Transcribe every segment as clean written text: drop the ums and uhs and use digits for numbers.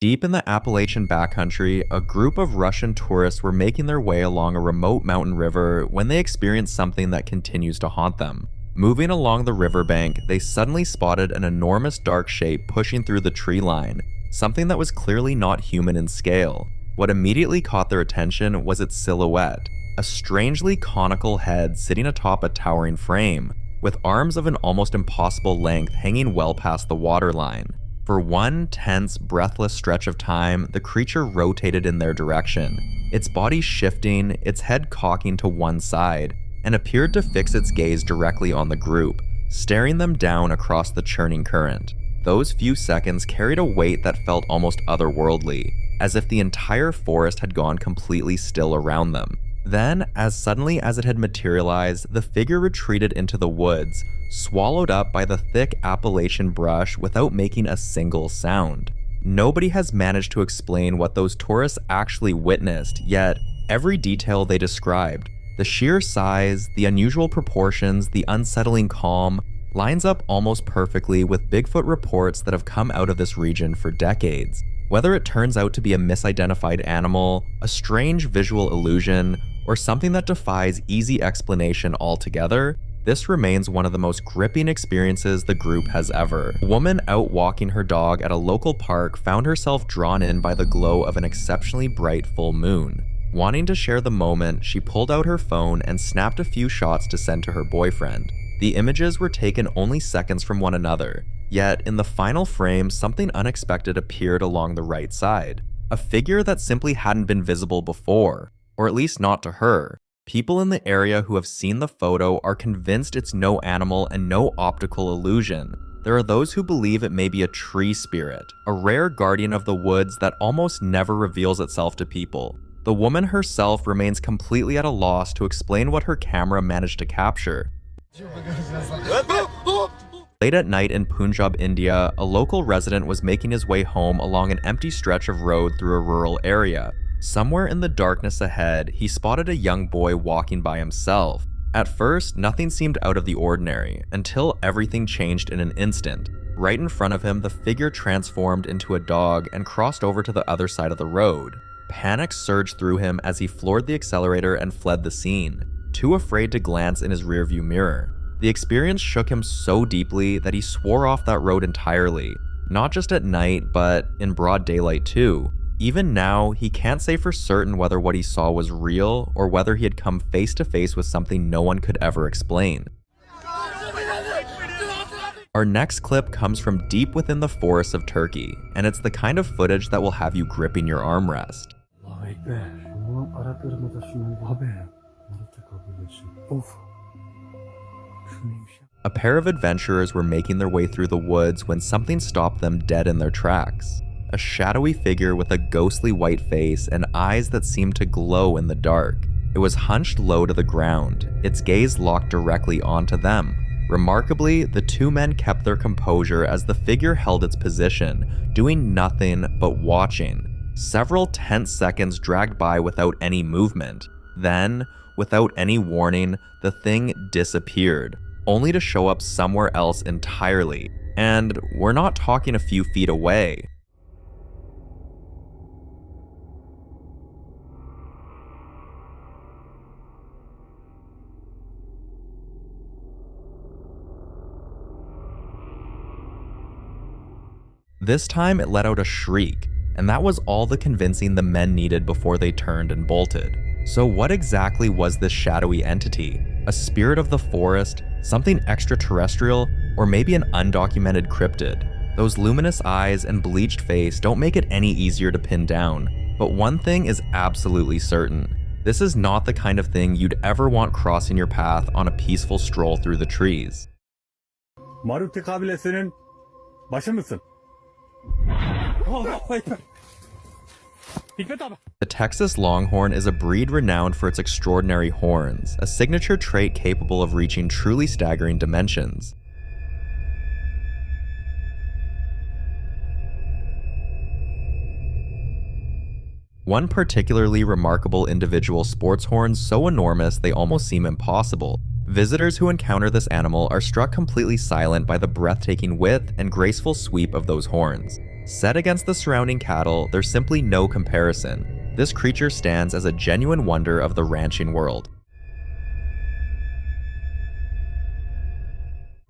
Deep in the Appalachian backcountry, a group of Russian tourists were making their way along a remote mountain river when they experienced something that continues to haunt them. Moving along the riverbank, they suddenly spotted an enormous dark shape pushing through the tree line, something that was clearly not human in scale. What immediately caught their attention was its silhouette, a strangely conical head sitting atop a towering frame, with arms of an almost impossible length hanging well past the waterline. For one tense, breathless stretch of time, the creature rotated in their direction, its body shifting, its head cocking to one side, and appeared to fix its gaze directly on the group, staring them down across the churning current. Those few seconds carried a weight that felt almost otherworldly, as if the entire forest had gone completely still around them. Then, as suddenly as it had materialized, the figure retreated into the woods, swallowed up by the thick Appalachian brush without making a single sound. Nobody has managed to explain what those tourists actually witnessed, yet every detail they described, the sheer size, the unusual proportions, the unsettling calm, lines up almost perfectly with Bigfoot reports that have come out of this region for decades. Whether it turns out to be a misidentified animal, a strange visual illusion, or something that defies easy explanation altogether, this remains one of the most gripping experiences the group has ever. A woman out walking her dog at a local park found herself drawn in by the glow of an exceptionally bright full moon. Wanting to share the moment, she pulled out her phone and snapped a few shots to send to her boyfriend. The images were taken only seconds from one another, yet in the final frame, something unexpected appeared along the right side. A figure that simply hadn't been visible before, or at least not to her. People in the area who have seen the photo are convinced it's no animal and no optical illusion. There are those who believe it may be a tree spirit, a rare guardian of the woods that almost never reveals itself to people. The woman herself remains completely at a loss to explain what her camera managed to capture. Late at night in Punjab, India, a local resident was making his way home along an empty stretch of road through a rural area. Somewhere in the darkness ahead, he spotted a young boy walking by himself. At first, nothing seemed out of the ordinary, until everything changed in an instant. Right in front of him, the figure transformed into a dog and crossed over to the other side of the road. Panic surged through him as he floored the accelerator and fled the scene, too afraid to glance in his rearview mirror. The experience shook him so deeply that he swore off that road entirely, not just at night, but in broad daylight too. Even now, he can't say for certain whether what he saw was real or whether he had come face to face with something no one could ever explain. Our next clip comes from deep within the forests of Turkey, and it's the kind of footage that will have you gripping your armrest. A pair of adventurers were making their way through the woods when something stopped them dead in their tracks. A shadowy figure with a ghostly white face and eyes that seemed to glow in the dark. It was hunched low to the ground, its gaze locked directly onto them. Remarkably, the two men kept their composure as the figure held its position, doing nothing but watching. Several tense seconds dragged by without any movement. Then, without any warning, the thing disappeared, only to show up somewhere else entirely. And we're not talking a few feet away. This time it let out a shriek, and that was all the convincing the men needed before they turned and bolted. So what exactly was this shadowy entity? A spirit of the forest, something extraterrestrial, or maybe an undocumented cryptid? Those luminous eyes and bleached face don't make it any easier to pin down, but one thing is absolutely certain. This is not the kind of thing you'd ever want crossing your path on a peaceful stroll through the trees. The Texas Longhorn is a breed renowned for its extraordinary horns, a signature trait capable of reaching truly staggering dimensions. One particularly remarkable individual sports horns so enormous they almost seem impossible. Visitors who encounter this animal are struck completely silent by the breathtaking width and graceful sweep of those horns. Set against the surrounding cattle, there's simply no comparison. This creature stands as a genuine wonder of the ranching world.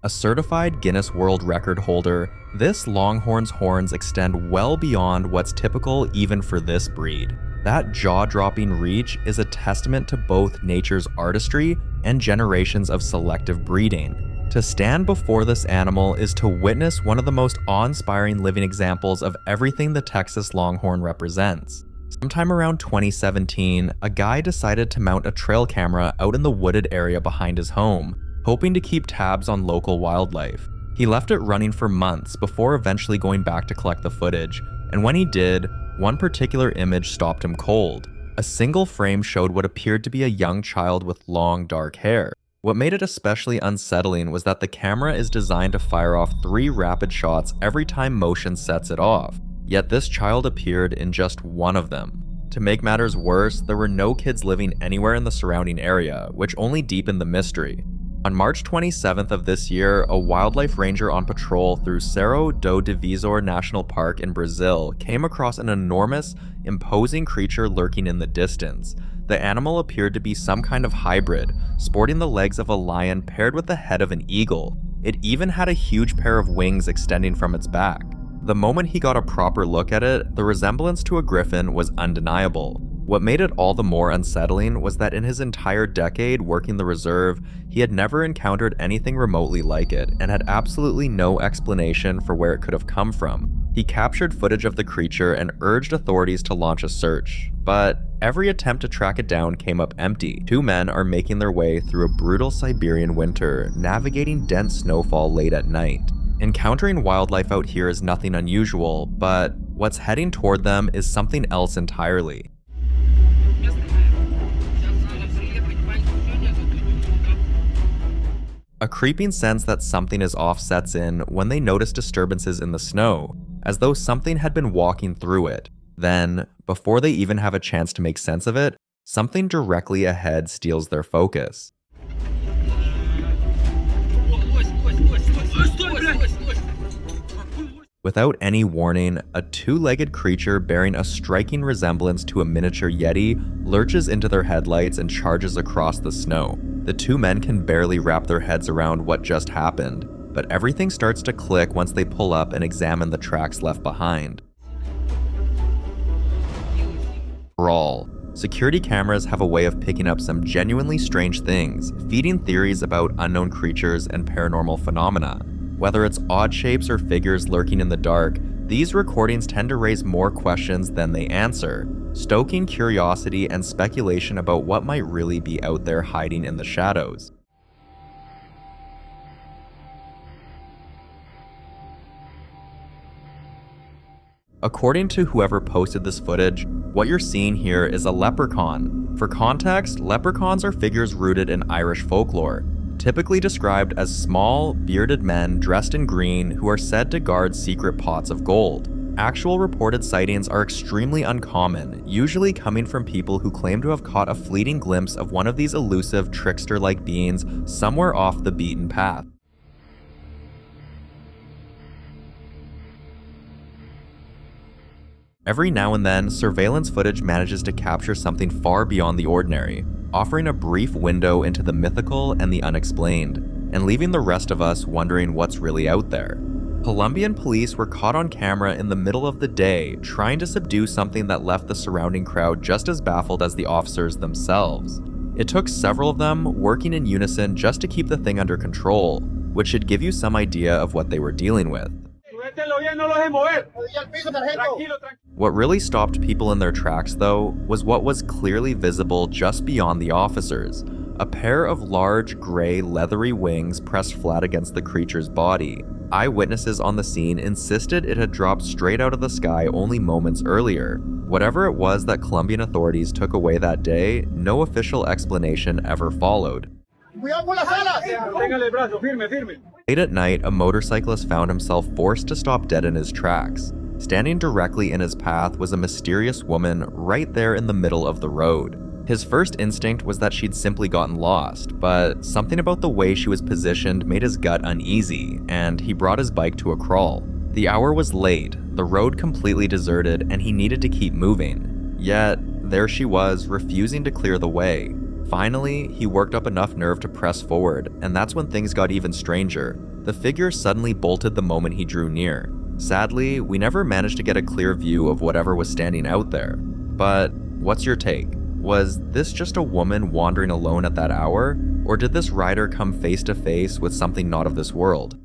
A certified Guinness World Record holder, this longhorn's horns extend well beyond what's typical even for this breed. That jaw-dropping reach is a testament to both nature's artistry and generations of selective breeding. To stand before this animal is to witness one of the most awe-inspiring living examples of everything the Texas Longhorn represents. Sometime around 2017, a guy decided to mount a trail camera out in the wooded area behind his home, hoping to keep tabs on local wildlife. He left it running for months before eventually going back to collect the footage, and when he did, one particular image stopped him cold. A single frame showed what appeared to be a young child with long, dark hair. What made it especially unsettling was that the camera is designed to fire off 3 rapid shots every time motion sets it off, yet this child appeared in just one of them. To make matters worse, there were no kids living anywhere in the surrounding area, which only deepened the mystery. On March 27th of this year, a wildlife ranger on patrol through Cerro do Divisor National Park in Brazil came across an enormous, imposing creature lurking in the distance. The animal appeared to be some kind of hybrid, sporting the legs of a lion paired with the head of an eagle. It even had a huge pair of wings extending from its back. The moment he got a proper look at it, the resemblance to a griffin was undeniable. What made it all the more unsettling was that in his entire decade working the reserve, he had never encountered anything remotely like it and had absolutely no explanation for where it could have come from. He captured footage of the creature and urged authorities to launch a search, but every attempt to track it down came up empty. 2 men are making their way through a brutal Siberian winter, navigating dense snowfall late at night. Encountering wildlife out here is nothing unusual, but what's heading toward them is something else entirely. A creeping sense that something is off sets in when they notice disturbances in the snow, as though something had been walking through it. Then, before they even have a chance to make sense of it, something directly ahead steals their focus. Without any warning, a 2-legged creature bearing a striking resemblance to a miniature yeti lurches into their headlights and charges across the snow. The 2 men can barely wrap their heads around what just happened, but everything starts to click once they pull up and examine the tracks left behind. Brawl. Security cameras have a way of picking up some genuinely strange things, feeding theories about unknown creatures and paranormal phenomena. Whether it's odd shapes or figures lurking in the dark, these recordings tend to raise more questions than they answer, stoking curiosity and speculation about what might really be out there hiding in the shadows. According to whoever posted this footage, what you're seeing here is a leprechaun. For context, leprechauns are figures rooted in Irish folklore, typically described as small, bearded men dressed in green who are said to guard secret pots of gold. Actual reported sightings are extremely uncommon, usually coming from people who claim to have caught a fleeting glimpse of one of these elusive, trickster-like beings somewhere off the beaten path. Every now and then, surveillance footage manages to capture something far beyond the ordinary, offering a brief window into the mythical and the unexplained, and leaving the rest of us wondering what's really out there. Colombian police were caught on camera in the middle of the day trying to subdue something that left the surrounding crowd just as baffled as the officers themselves. It took several of them working in unison just to keep the thing under control, which should give you some idea of what they were dealing with. What really stopped people in their tracks, though, was what was clearly visible just beyond the officers: a pair of large, gray, leathery wings pressed flat against the creature's body. Eyewitnesses on the scene insisted it had dropped straight out of the sky only moments earlier. Whatever it was that Colombian authorities took away that day, no official explanation ever followed. Late at night, a motorcyclist found himself forced to stop dead in his tracks. Standing directly in his path was a mysterious woman right there in the middle of the road. His first instinct was that she'd simply gotten lost, but something about the way she was positioned made his gut uneasy, and he brought his bike to a crawl. The hour was late, the road completely deserted, and he needed to keep moving. Yet, there she was, refusing to clear the way. Finally, he worked up enough nerve to press forward, and that's when things got even stranger. The figure suddenly bolted the moment he drew near. Sadly, we never managed to get a clear view of whatever was standing out there. But what's your take? Was this just a woman wandering alone at that hour, or did this rider come face to face with something not of this world?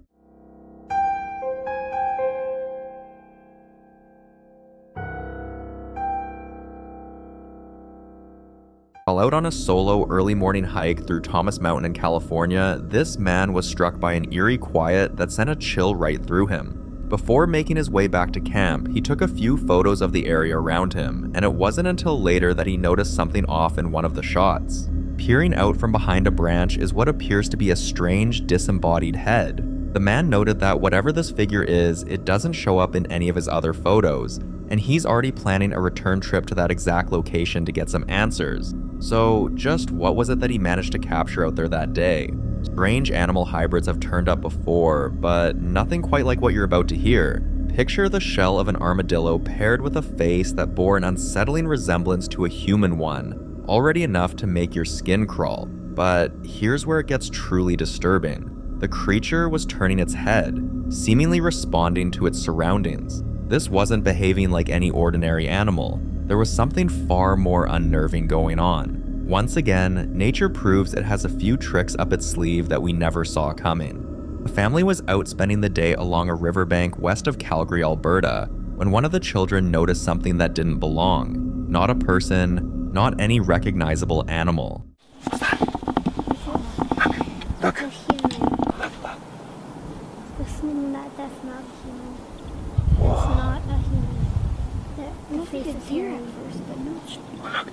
While out on a solo early morning hike through Thomas Mountain in California, this man was struck by an eerie quiet that sent a chill right through him. Before making his way back to camp, he took a few photos of the area around him, and it wasn't until later that he noticed something off in one of the shots. Peering out from behind a branch is what appears to be a strange, disembodied head. The man noted that whatever this figure is, it doesn't show up in any of his other photos, and he's already planning a return trip to that exact location to get some answers. So, just what was it that he managed to capture out there that day? Strange animal hybrids have turned up before, but nothing quite like what you're about to hear. Picture the shell of an armadillo paired with a face that bore an unsettling resemblance to a human one, already enough to make your skin crawl. But here's where it gets truly disturbing. The creature was turning its head, seemingly responding to its surroundings. This wasn't behaving like any ordinary animal. There was something far more unnerving going on. Once again, nature proves it has a few tricks up its sleeve that we never saw coming. A family was out spending the day along a riverbank west of Calgary, Alberta, when one of the children noticed something that didn't belong. Not a person, not any recognizable animal. Look. That's not human. It's not a human. The face is here at first, but no. Look.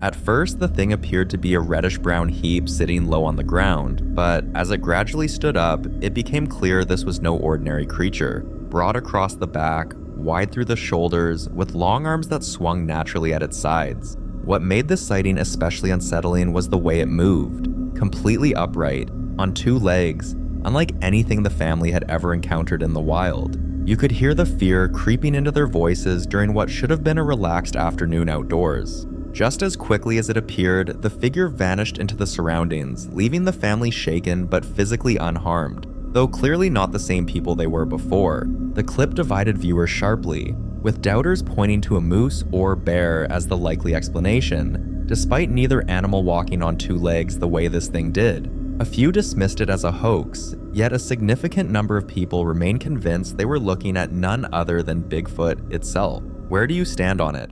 At first, the thing appeared to be a reddish-brown heap sitting low on the ground, but as it gradually stood up, it became clear this was no ordinary creature. Broad across the back, wide through the shoulders, with long arms that swung naturally at its sides. What made this sighting especially unsettling was the way it moved. Completely upright, on two legs, unlike anything the family had ever encountered in the wild. You could hear the fear creeping into their voices during what should have been a relaxed afternoon outdoors. Just as quickly as it appeared, the figure vanished into the surroundings, leaving the family shaken but physically unharmed. Though clearly not the same people they were before, the clip divided viewers sharply, with doubters pointing to a moose or bear as the likely explanation, despite neither animal walking on two legs the way this thing did. A few dismissed it as a hoax, yet a significant number of people remained convinced they were looking at none other than Bigfoot itself. Where do you stand on it?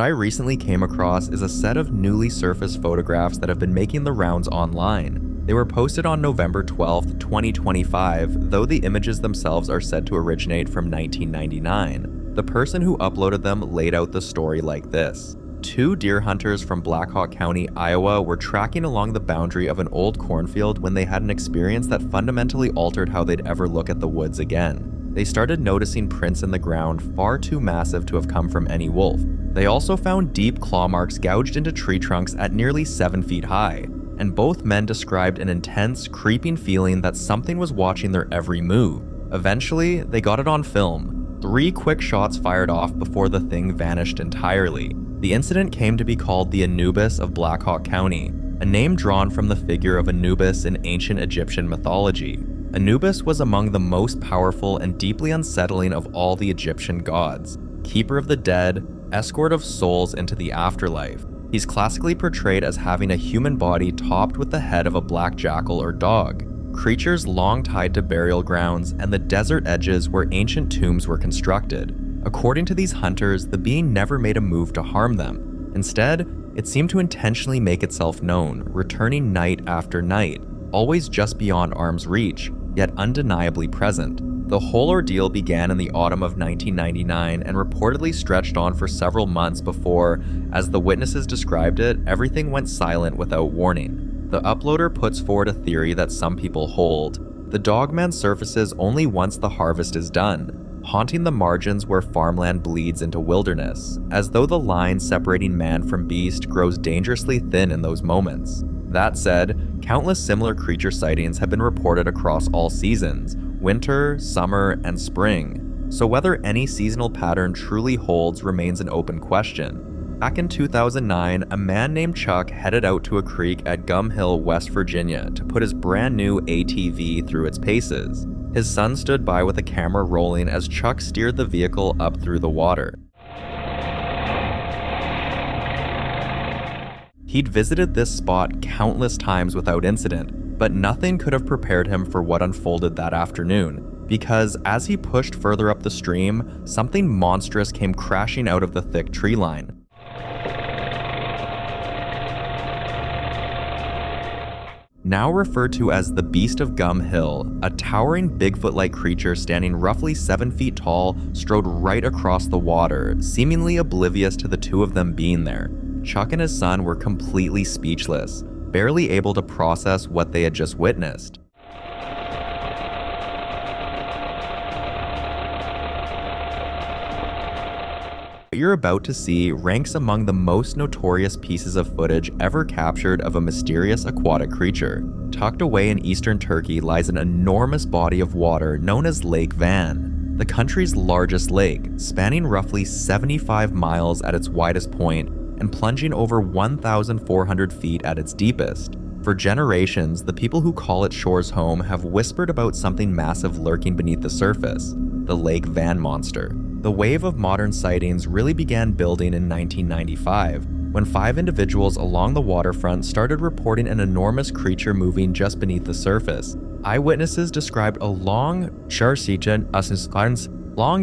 What I recently came across is a set of newly surfaced photographs that have been making the rounds online. They were posted on November 12th, 2025, though the images themselves are said to originate from 1999. The person who uploaded them laid out the story like this. Two deer hunters from Black Hawk County, Iowa were tracking along the boundary of an old cornfield when they had an experience that fundamentally altered how they'd ever look at the woods again. They started noticing prints in the ground far too massive to have come from any wolf. They also found deep claw marks gouged into tree trunks at nearly 7 feet high, and both men described an intense, creeping feeling that something was watching their every move. Eventually, they got it on film. 3 quick shots fired off before the thing vanished entirely. The incident came to be called the Anubis of Black Hawk County, a name drawn from the figure of Anubis in ancient Egyptian mythology. Anubis was among the most powerful and deeply unsettling of all the Egyptian gods, keeper of the dead, escort of souls into the afterlife. He's classically portrayed as having a human body topped with the head of a black jackal or dog, creatures long tied to burial grounds and the desert edges where ancient tombs were constructed. According to these hunters, the being never made a move to harm them. Instead, It seemed to intentionally make itself known, returning night after night, always just beyond arm's reach, yet undeniably present. The whole ordeal began in the autumn of 1999 and reportedly stretched on for several months before, as the witnesses described it, everything went silent without warning. The uploader puts forward a theory that some people hold. The Dogman surfaces only once the harvest is done, haunting the margins where farmland bleeds into wilderness, as though the line separating man from beast grows dangerously thin in those moments. That said, countless similar creature sightings have been reported across all seasons, winter, summer, and spring, so whether any seasonal pattern truly holds remains an open question. Back in 2009, a man named Chuck headed out to a creek at Gum Hill, West Virginia to put his brand new ATV through its paces. His son stood by with a camera rolling as Chuck steered the vehicle up through the water. He'd visited this spot countless times without incident, but nothing could have prepared him for what unfolded that afternoon, because as he pushed further up the stream, something monstrous came crashing out of the thick tree line. Now referred to as the Beast of Gum Hill, a towering Bigfoot-like creature standing roughly 7 feet tall strode right across the water, seemingly oblivious to the two of them being there. Chuck and his son were completely speechless, barely able to process what they had just witnessed. What you're about to see ranks among the most notorious pieces of footage ever captured of a mysterious aquatic creature. Tucked away in eastern Turkey lies an enormous body of water known as Lake Van, the country's largest lake, spanning roughly 75 miles at its widest point and plunging over 1,400 feet at its deepest. For generations, the people who call it Shore's home have whispered about something massive lurking beneath the surface, the Lake Van monster. The wave of modern sightings really began building in 1995, when 5 individuals along the waterfront started reporting an enormous creature moving just beneath the surface. Eyewitnesses described a long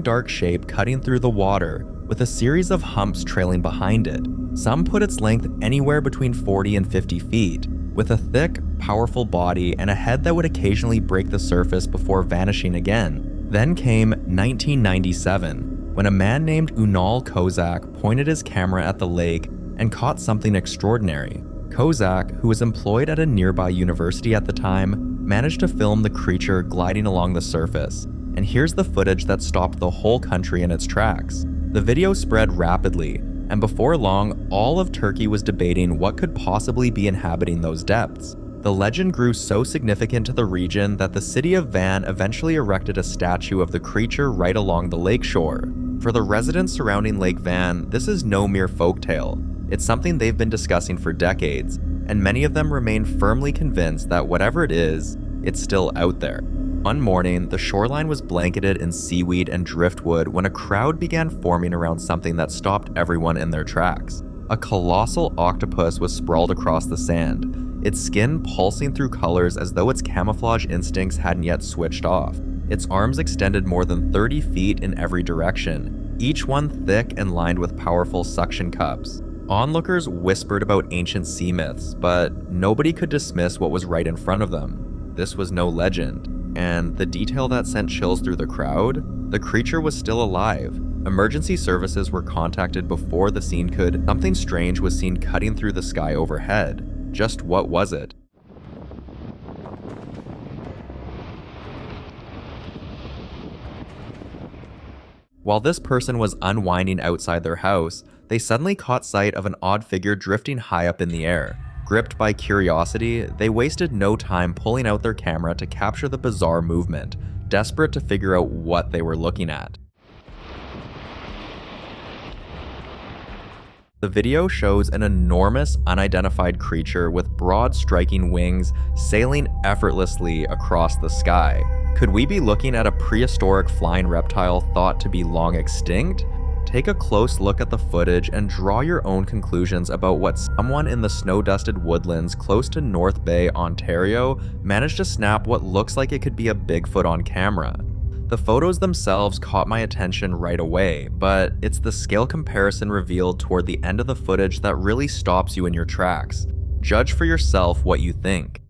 dark shape cutting through the water, with a series of humps trailing behind it. Some put its length anywhere between 40 and 50 feet, with a thick, powerful body and a head that would occasionally break the surface before vanishing again. Then came 1997, when a man named Unal Kozak pointed his camera at the lake and caught something extraordinary. Kozak, who was employed at a nearby university at the time, managed to film the creature gliding along the surface, and here's the footage that stopped the whole country in its tracks. The video spread rapidly, and before long, all of Turkey was debating what could possibly be inhabiting those depths. The legend grew so significant to the region that the city of Van eventually erected a statue of the creature right along the lakeshore. For the residents surrounding Lake Van, this is no mere folktale. It's something they've been discussing for decades, and many of them remain firmly convinced that whatever it is, it's still out there. One morning, the shoreline was blanketed in seaweed and driftwood when a crowd began forming around something that stopped everyone in their tracks. A colossal octopus was sprawled across the sand, its skin pulsing through colors as though its camouflage instincts hadn't yet switched off. Its arms extended more than 30 feet in every direction, each one thick and lined with powerful suction cups. Onlookers whispered about ancient sea myths, but nobody could dismiss what was right in front of them. This was no legend. And the detail that sent chills through the crowd? The creature was still alive. Emergency services were contacted before the scene could. Something strange was seen cutting through the sky overhead. Just what was it? While this person was unwinding outside their house, they suddenly caught sight of an odd figure drifting high up in the air. Gripped by curiosity, they wasted no time pulling out their camera to capture the bizarre movement, desperate to figure out what they were looking at. The video shows an enormous, unidentified creature with broad, striking wings sailing effortlessly across the sky. Could we be looking at a prehistoric flying reptile thought to be long extinct? Take a close look at the footage and draw your own conclusions about what someone in the snow-dusted woodlands close to North Bay, Ontario, managed to snap what looks like it could be a Bigfoot on camera. The photos themselves caught my attention right away, but it's the scale comparison revealed toward the end of the footage that really stops you in your tracks. Judge for yourself what you think.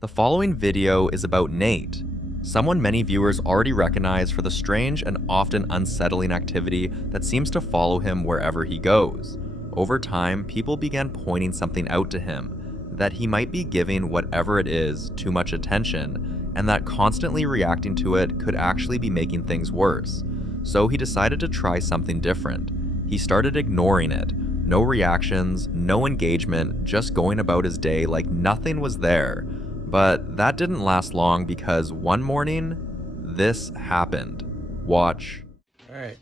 The following video is about Nate, someone many viewers already recognize for the strange and often unsettling activity that seems to follow him wherever he goes. Over time, people began pointing something out to him, that he might be giving whatever it is too much attention, and that constantly reacting to it could actually be making things worse. So he decided to try something different. He started ignoring it. No reactions, no engagement, just going about his day like nothing was there. But that didn't last long because one morning, this happened. Watch. Alright.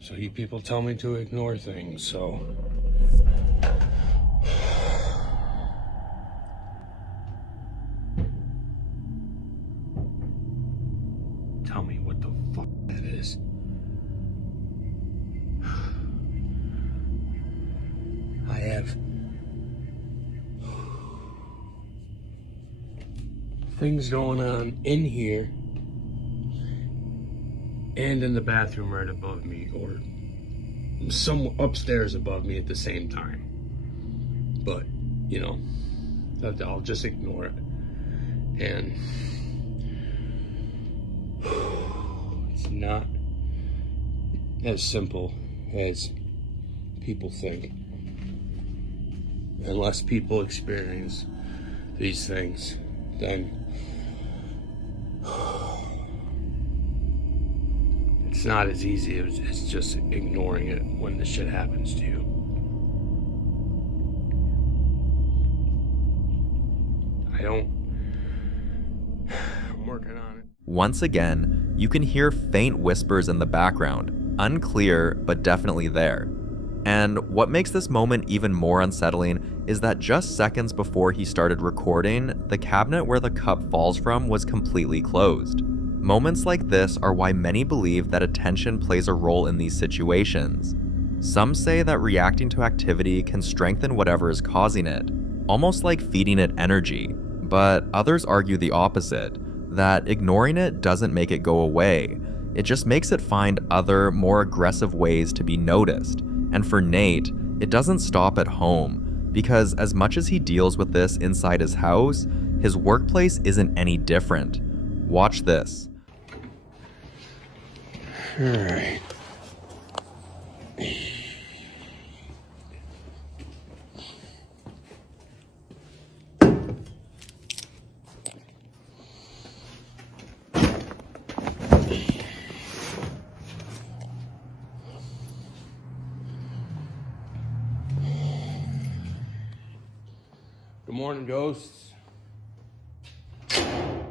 So you people tell me to ignore things, so... Tell me what the fuck that is. I have... things going on in here and in the bathroom right above me, or some upstairs above me at the same time. But, you know, I'll just ignore it. And it's not as simple as people think, unless people experience these things. Then it's not as easy as just ignoring it when this shit happens to you. I'm working on it. Once again, you can hear faint whispers in the background, unclear but definitely there. And what makes this moment even more unsettling is that just seconds before he started recording, the cabinet where the cup falls from was completely closed. Moments like this are why many believe that attention plays a role in these situations. Some say that reacting to activity can strengthen whatever is causing it, almost like feeding it energy, but others argue the opposite, that ignoring it doesn't make it go away. It just makes it find other, more aggressive ways to be noticed. And for Nate, it doesn't stop at home, because as much as he deals with this inside his house, his workplace isn't any different. Watch this. All right. Good morning, ghosts.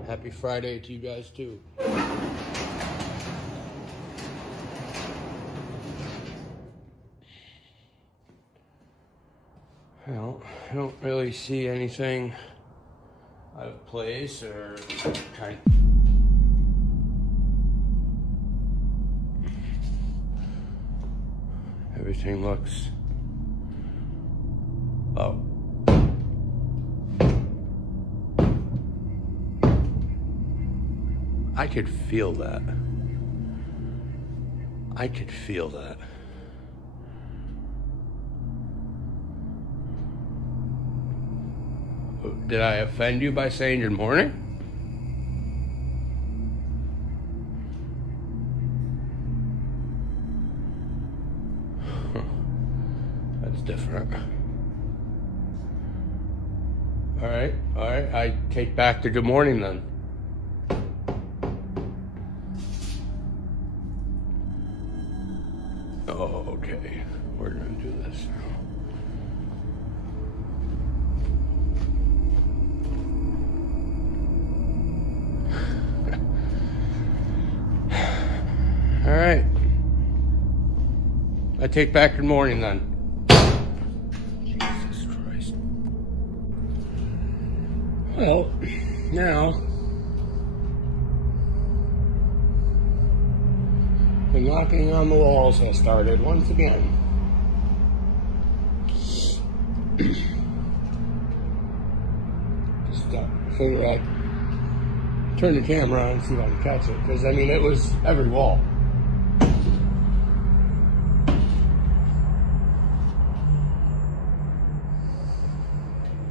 Happy Friday to you guys too. Well, I don't really see anything out of place or kind of... Everything looks... Oh. I could feel that. I could feel that. Did I offend you by saying good morning? That's different. All right, I take back the good morning then. Oh, okay. We're gonna do this now. All right. I take back good morning then. Jesus Christ. Well, now the knocking on the walls has started once again. Just figure out, turn the camera on and see if I can catch it, because I mean it was every wall.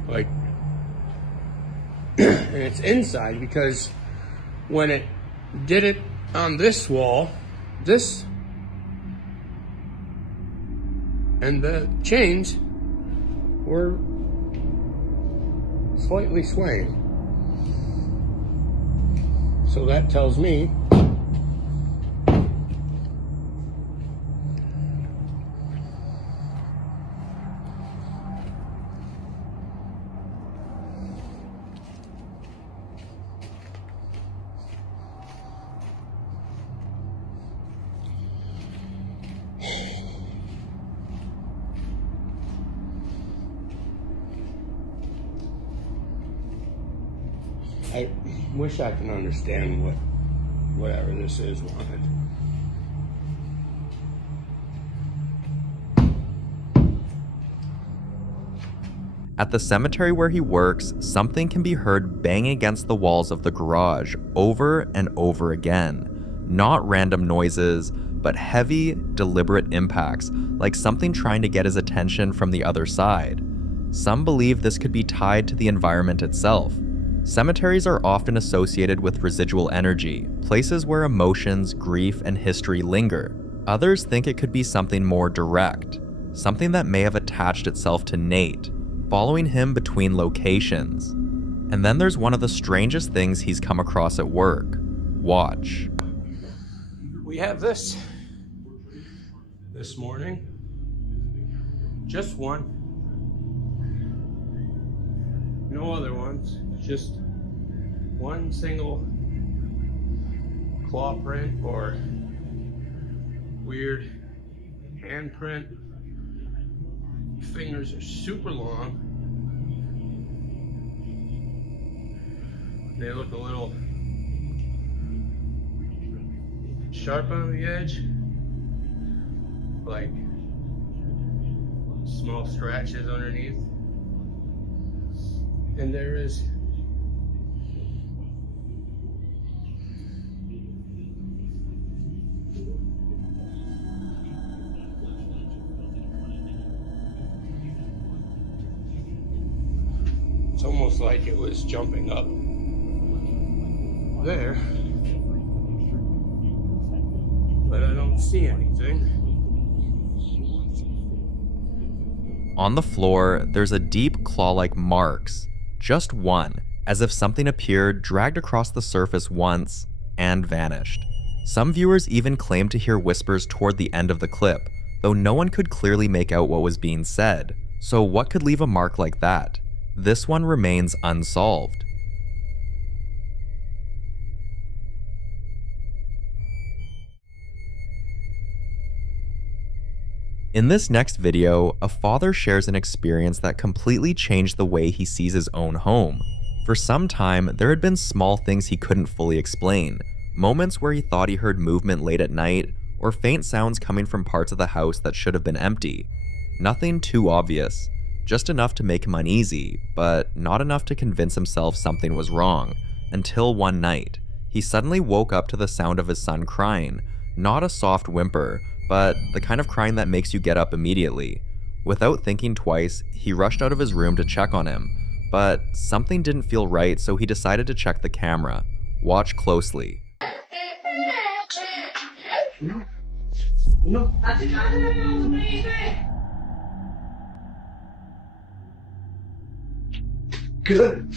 Like, and it's inside because when it did it on this wall, this and the chains were slightly swaying. So that tells me I wish I can understand what whatever this is wanted. At the cemetery where he works, something can be heard bang against the walls of the garage over and over again. Not random noises, but heavy, deliberate impacts, like something trying to get his attention from the other side. Some believe this could be tied to the environment itself. Cemeteries are often associated with residual energy, places where emotions, grief, and history linger. Others think it could be something more direct, something that may have attached itself to Nate, following him between locations. And then there's one of the strangest things he's come across at work. Watch. We have this morning. Just one. No other ones. Just one single claw print or weird handprint. Fingers are super long. They look a little sharp on the edge, like small scratches underneath. And there is it's almost like it was jumping up there, but I don't see anything. On the floor, there's a deep claw-like marks. Just one, as if something appeared, dragged across the surface once, and vanished. Some viewers even claimed to hear whispers toward the end of the clip, though no one could clearly make out what was being said. So what could leave a mark like that? This one remains unsolved. In this next video, a father shares an experience that completely changed the way he sees his own home. For some time, there had been small things he couldn't fully explain, moments where he thought he heard movement late at night, or faint sounds coming from parts of the house that should have been empty. Nothing too obvious, just enough to make him uneasy, but not enough to convince himself something was wrong, until one night, he suddenly woke up to the sound of his son crying, not a soft whimper, but the kind of crying that makes you get up immediately. Without thinking twice, he rushed out of his room to check on him, but something didn't feel right, so he decided to check the camera. Watch closely. No. Good.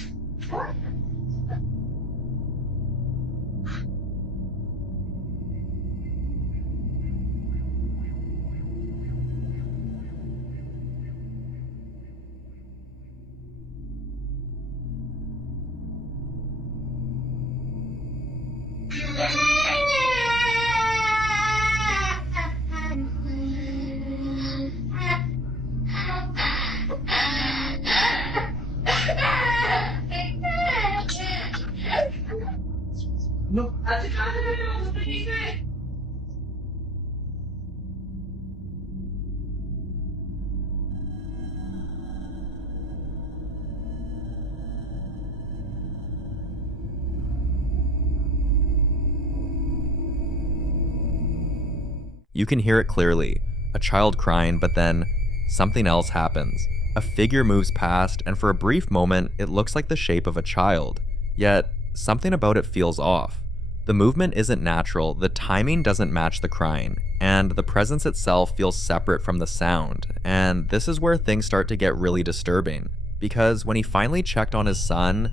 No. You can hear it clearly, a child crying, but then something else happens. A figure moves past, and for a brief moment, it looks like the shape of a child. Yet, something about it feels off. The movement isn't natural, the timing doesn't match the crying, and the presence itself feels separate from the sound. And this is where things start to get really disturbing, because when he finally checked on his son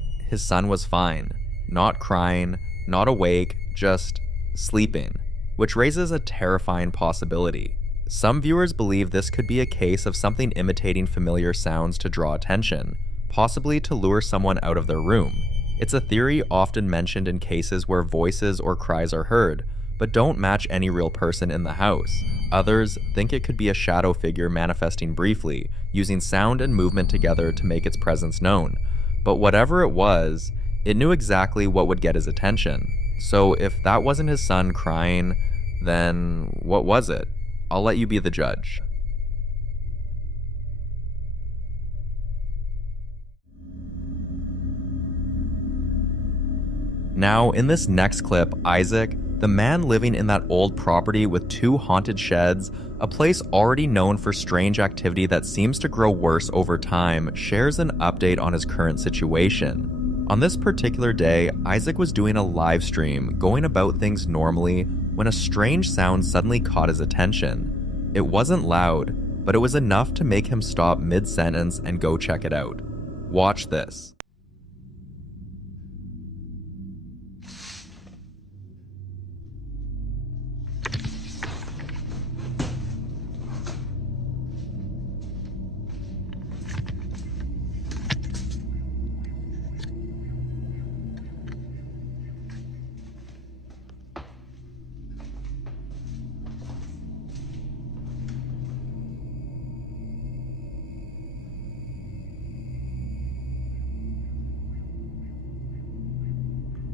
was fine. Not crying, not awake, just sleeping, which raises a terrifying possibility. Some viewers believe this could be a case of something imitating familiar sounds to draw attention, possibly to lure someone out of their room. It's a theory often mentioned in cases where voices or cries are heard, but don't match any real person in the house. Others think it could be a shadow figure manifesting briefly, using sound and movement together to make its presence known. But whatever it was, it knew exactly what would get his attention. So if that wasn't his son crying, then what was it? I'll let you be the judge. Now, in this next clip, Isaac, the man living in that old property with 2 haunted sheds, a place already known for strange activity that seems to grow worse over time, shares an update on his current situation. On this particular day, Isaac was doing a live stream, going about things normally, when a strange sound suddenly caught his attention. It wasn't loud, but it was enough to make him stop mid-sentence and go check it out. Watch this.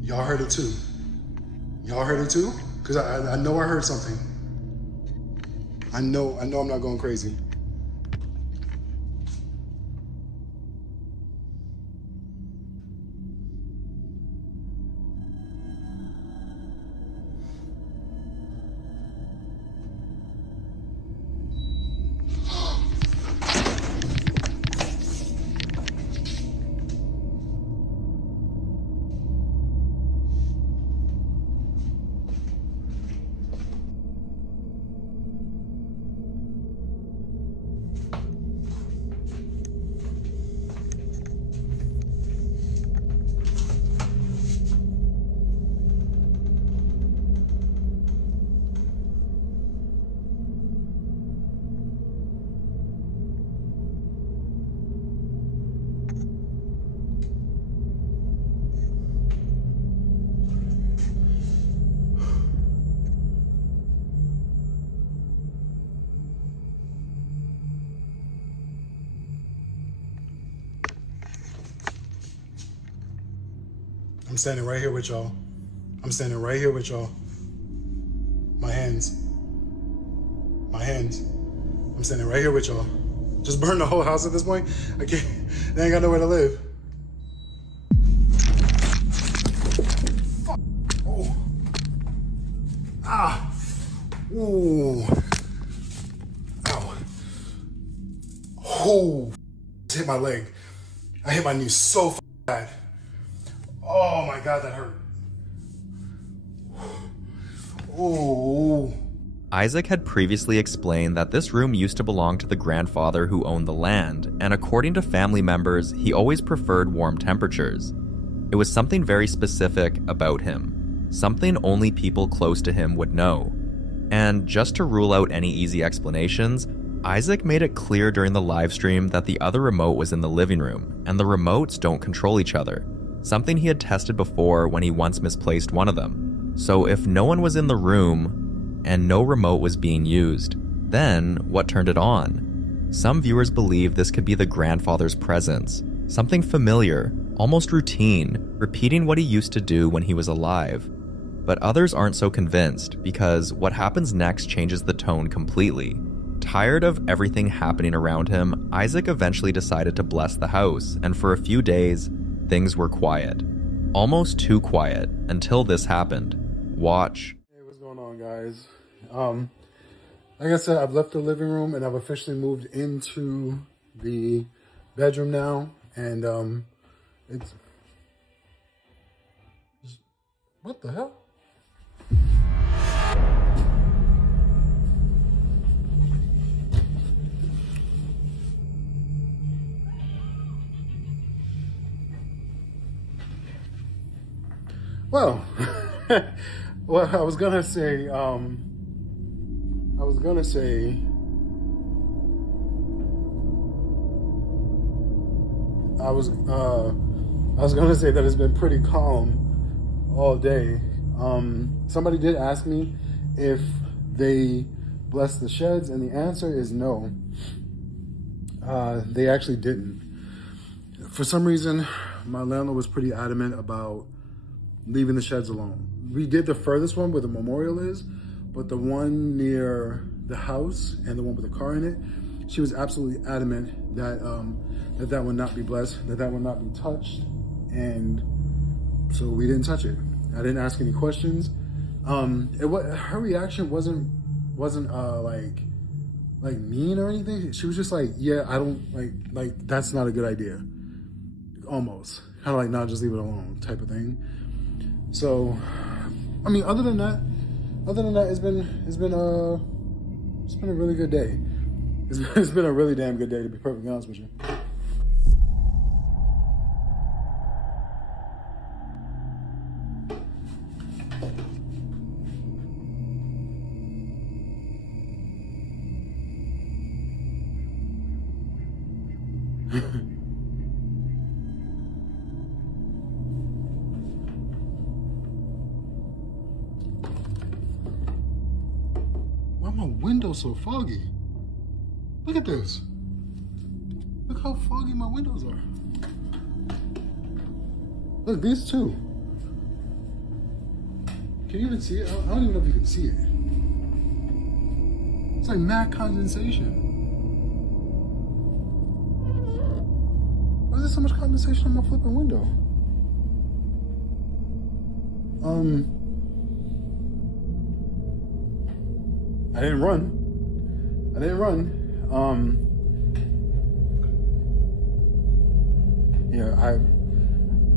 Y'all heard it too. Y'all heard it too? Because I know I heard something. I know I'm not going crazy. I'm standing right here with y'all. I'm standing right here with y'all. My hands. My hands. I'm standing right here with y'all. Just burn the whole house at this point. I can't, they ain't got nowhere to live. Fuck. Oh. Ah. Ooh. Ow. Oh. Hit my leg. I hit my knee so bad. Oh my God, that hurt. Oh. Isaac had previously explained that this room used to belong to the grandfather who owned the land, and according to family members, he always preferred warm temperatures. It was something very specific about him, something only people close to him would know. And just to rule out any easy explanations, Isaac made it clear during the live stream that the other remote was in the living room, and the remotes don't control each other, something he had tested before when he once misplaced one of them. So if no one was in the room, and no remote was being used, then what turned it on? Some viewers believe this could be the grandfather's presence, something familiar, almost routine, repeating what he used to do when he was alive. But others aren't so convinced, because what happens next changes the tone completely. Tired of everything happening around him, Isaac eventually decided to bless the house, and for a few days, things were quiet. Almost too quiet, until this happened. Watch. Hey, what's going on, guys? Like I said, I've left the living room and I've officially moved into the bedroom now, and it's what the hell? Well, well, I was gonna say, that it's been pretty calm all day. Somebody did ask me if they blessed the sheds, and the answer is no. They actually didn't. For some reason, my landlord was pretty adamant about leaving the sheds alone. We did the furthest one where the memorial is, but the one near the house and the one with the car in it, she was absolutely adamant that that would not be blessed, that would not be touched, and so we didn't touch it. I didn't ask any questions. Her reaction wasn't like mean or anything. She was just like, yeah, I don't like that's not a good idea. Almost kind of like, nah, just leave it alone type of thing. So, I mean, other than that, it's been a really good day. It's been a really damn good day, to be perfectly honest with you. Why are my windows so foggy? Look at this. Look how foggy my windows are. Look, these two. Can you even see it? I don't even know if you can see it. It's like mad condensation. Why is there so much condensation on my flipping window? I didn't run. Yeah,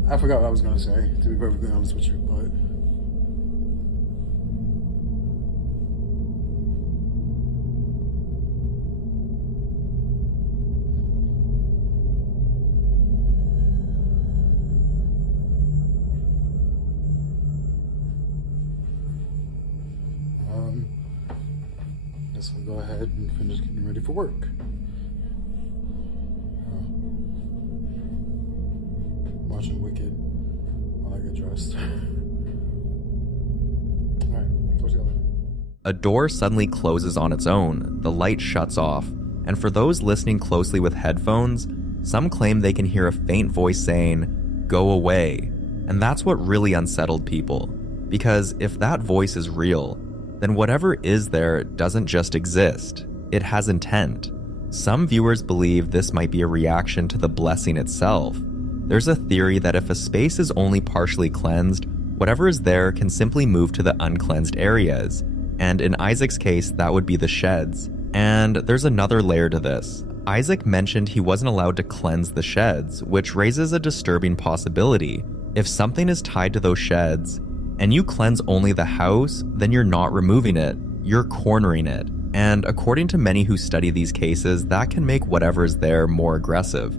I forgot what I was gonna say, to be perfectly honest with you, but guess we'll go ahead and finish getting ready for work. Watching Wicked while I get dressed. Alright, talk to you later. A door suddenly closes on its own, the light shuts off, and for those listening closely with headphones, some claim they can hear a faint voice saying, "Go away." And that's what really unsettled people. Because if that voice is real, then whatever is there doesn't just exist. It has intent. Some viewers believe this might be a reaction to the blessing itself. There's a theory that if a space is only partially cleansed, whatever is there can simply move to the uncleansed areas. And in Isaac's case, that would be the sheds. And there's another layer to this. Isaac mentioned he wasn't allowed to cleanse the sheds, which raises a disturbing possibility. If something is tied to those sheds, and you cleanse only the house, then you're not removing it, you're cornering it. And according to many who study these cases, that can make whatever's there more aggressive.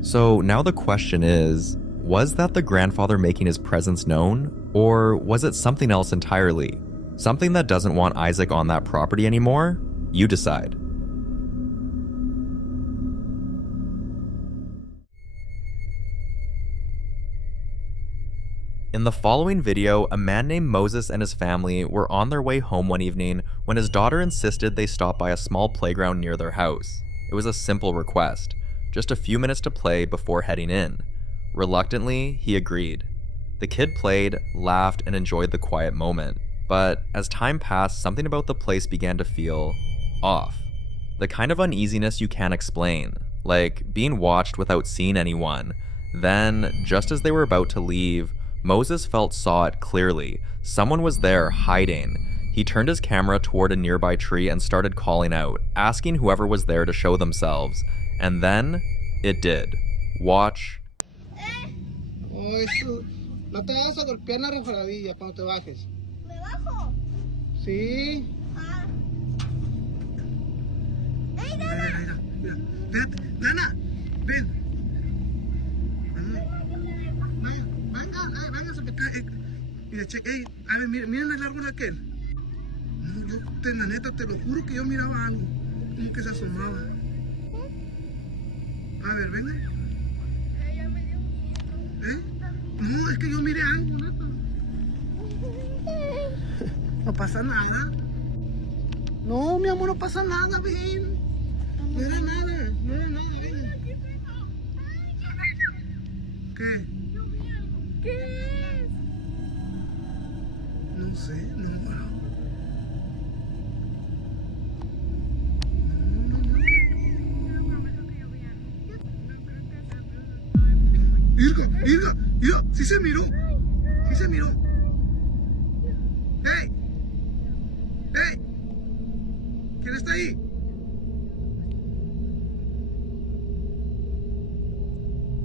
So now the question is, was that the grandfather making his presence known? Or was it something else entirely? Something that doesn't want Isaac on that property anymore? You decide. In the following video, a man named Moses and his family were on their way home one evening when his daughter insisted they stop by a small playground near their house. It was a simple request, just a few minutes to play before heading in. Reluctantly, he agreed. The kid played, laughed, and enjoyed the quiet moment. But as time passed, something about the place began to feel off. The kind of uneasiness you can't explain, like being watched without seeing anyone. Then, just as they were about to leave, Moses saw it clearly. Someone was there, hiding. He turned his camera toward a nearby tree and started calling out, asking whoever was there to show themselves. And then, it did. Watch. No te vas a golpear la resbaladilla cuando te bajes. ¿Me bajo? Sí. Ah. ¡Ey, Mira, Dana! mira, mira. Vete. Dana, ven. Venga, mira, cheque, a ver, miren el árbol aquel. No, la neta, te lo juro que yo miraba algo, como que se asomaba. A ver, venga. Ya me dio miedo. No, es que yo miré algo, neta. No pasa nada. No, mi amor, no pasa nada, ven. No era nada, ven. ¿Qué? ¿Qué es? No sé, no, bueno. Irga, sí se miró. ¡Hey! ¿Quién está ahí?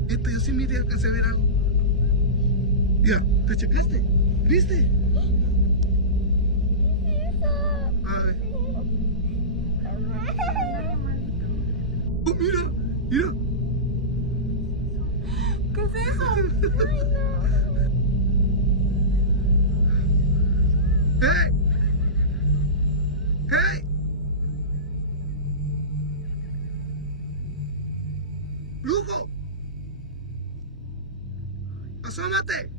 Yo sí miré, alcancé a ver algo. Ya, ¿te checaste? ¿Viste? ¿Qué es eso? A ver. Oh, mira. ¿Qué es eso? Ay, no. ¡Hey! ¡Lujo! ¡Asómate!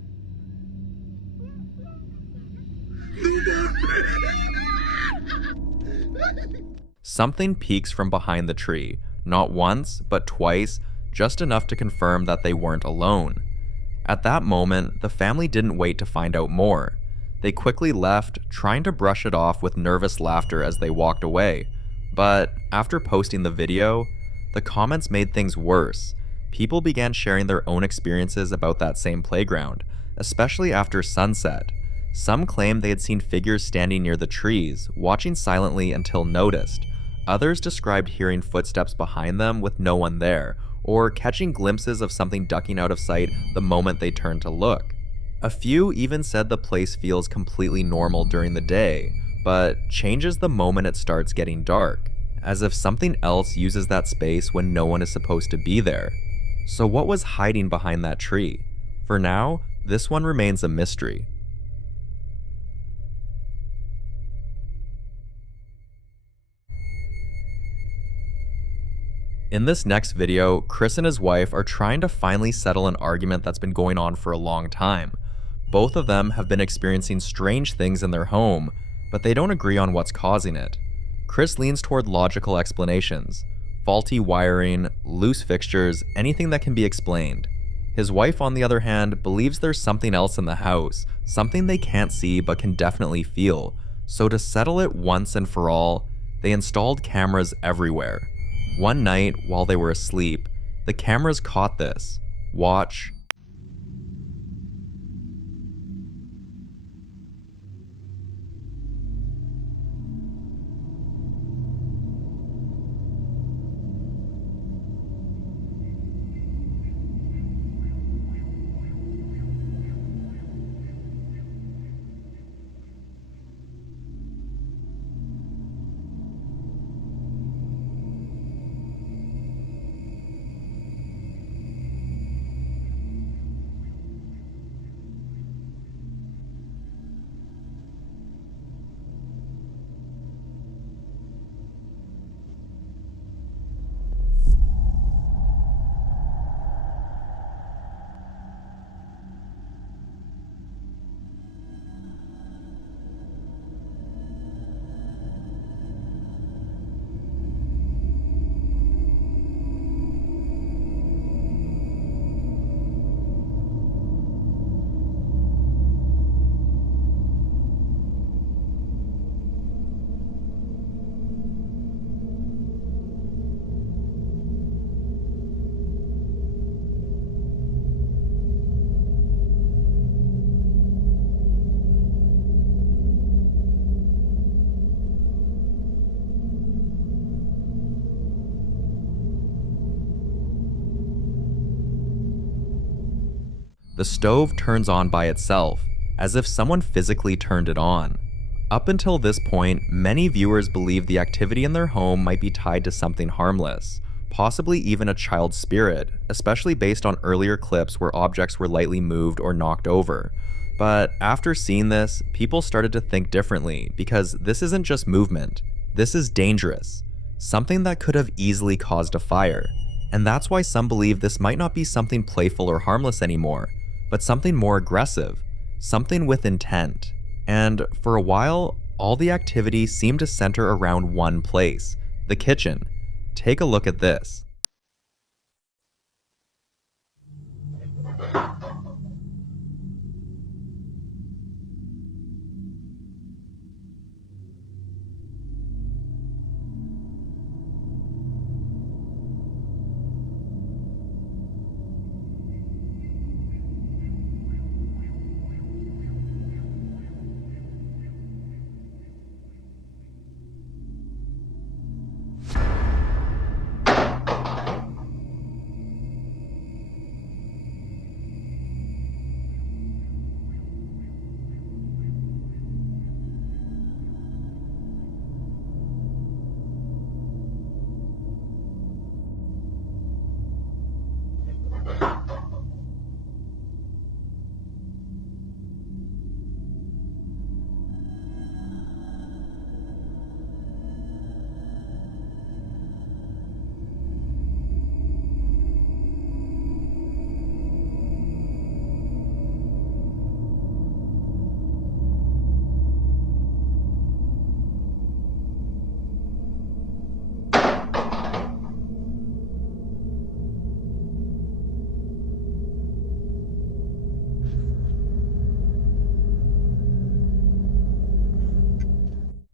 Something peeks from behind the tree, not once, but twice, just enough to confirm that they weren't alone. At that moment, the family didn't wait to find out more. They quickly left, trying to brush it off with nervous laughter as they walked away. But after posting the video, the comments made things worse. People began sharing their own experiences about that same playground, especially after sunset. Some claimed they had seen figures standing near the trees, watching silently until noticed. Others described hearing footsteps behind them with no one there, or catching glimpses of something ducking out of sight the moment they turned to look. A few even said the place feels completely normal during the day, but changes the moment it starts getting dark, as if something else uses that space when no one is supposed to be there. So what was hiding behind that tree? For now, this one remains a mystery. In this next video, Chris and his wife are trying to finally settle an argument that's been going on for a long time. Both of them have been experiencing strange things in their home, but they don't agree on what's causing it. Chris leans toward logical explanations, faulty wiring, loose fixtures, anything that can be explained. His wife, on the other hand, believes there's something else in the house, something they can't see but can definitely feel. So to settle it once and for all, they installed cameras everywhere. One night, while they were asleep, the cameras caught this. Watch. The stove turns on by itself, as if someone physically turned it on. Up until this point, many viewers believed the activity in their home might be tied to something harmless, possibly even a child's spirit, especially based on earlier clips where objects were lightly moved or knocked over. But after seeing this, people started to think differently, because this isn't just movement, this is dangerous, something that could have easily caused a fire. And that's why some believe this might not be something playful or harmless anymore, but something more aggressive, something with intent. And for a while, all the activity seemed to center around one place, the kitchen. Take a look at this.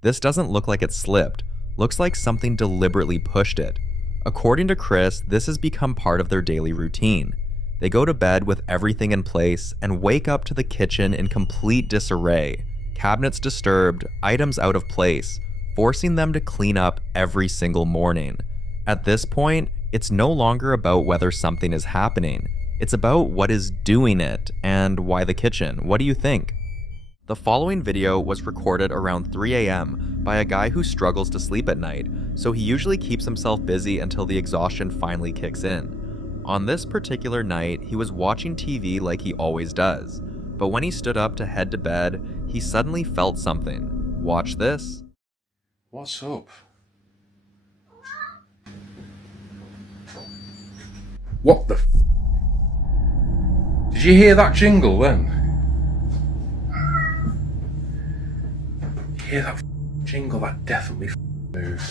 This doesn't look like it slipped, looks like something deliberately pushed it. According to Chris, this has become part of their daily routine. They go to bed with everything in place and wake up to the kitchen in complete disarray, cabinets disturbed, items out of place, forcing them to clean up every single morning. At this point, it's no longer about whether something is happening, it's about what is doing it and why the kitchen. What do you think? The following video was recorded around 3 a.m. by a guy who struggles to sleep at night, so he usually keeps himself busy until the exhaustion finally kicks in. On this particular night, he was watching TV like he always does, but when he stood up to head to bed, he suddenly felt something. Watch this. What's up? What the f? Did you hear that jingle then? Hear that jingle? That definitely moved.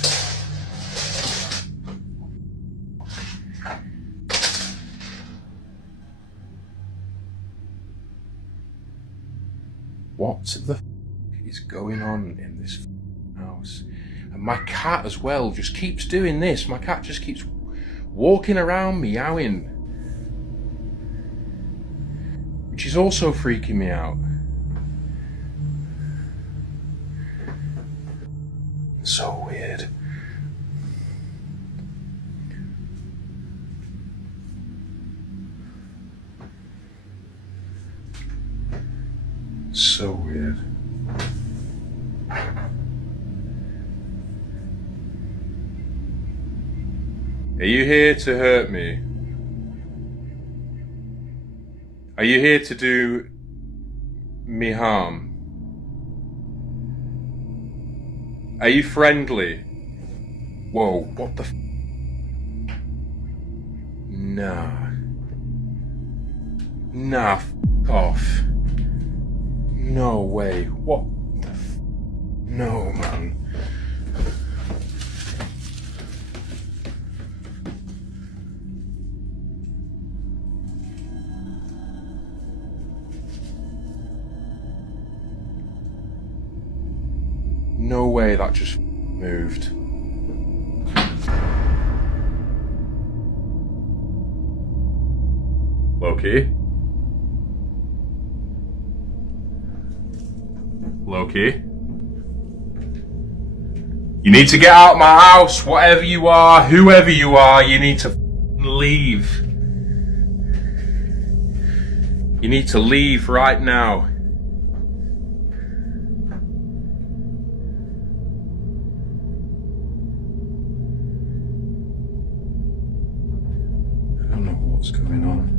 What the f is going on in this house? And my cat as well just keeps doing this. My cat just keeps walking around meowing, which is also freaking me out. So weird. So weird. Are you here to hurt me? Are you here to do me harm? Are you friendly? Whoa, what the f? Nah. Nah, f off. No way. What the f? No, man. No way that just moved. Loki? Loki? You need to get out of my house, whatever you are, whoever you are, you need to leave. You need to leave right now. I don't know what's going on.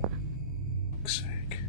For fuck's sake.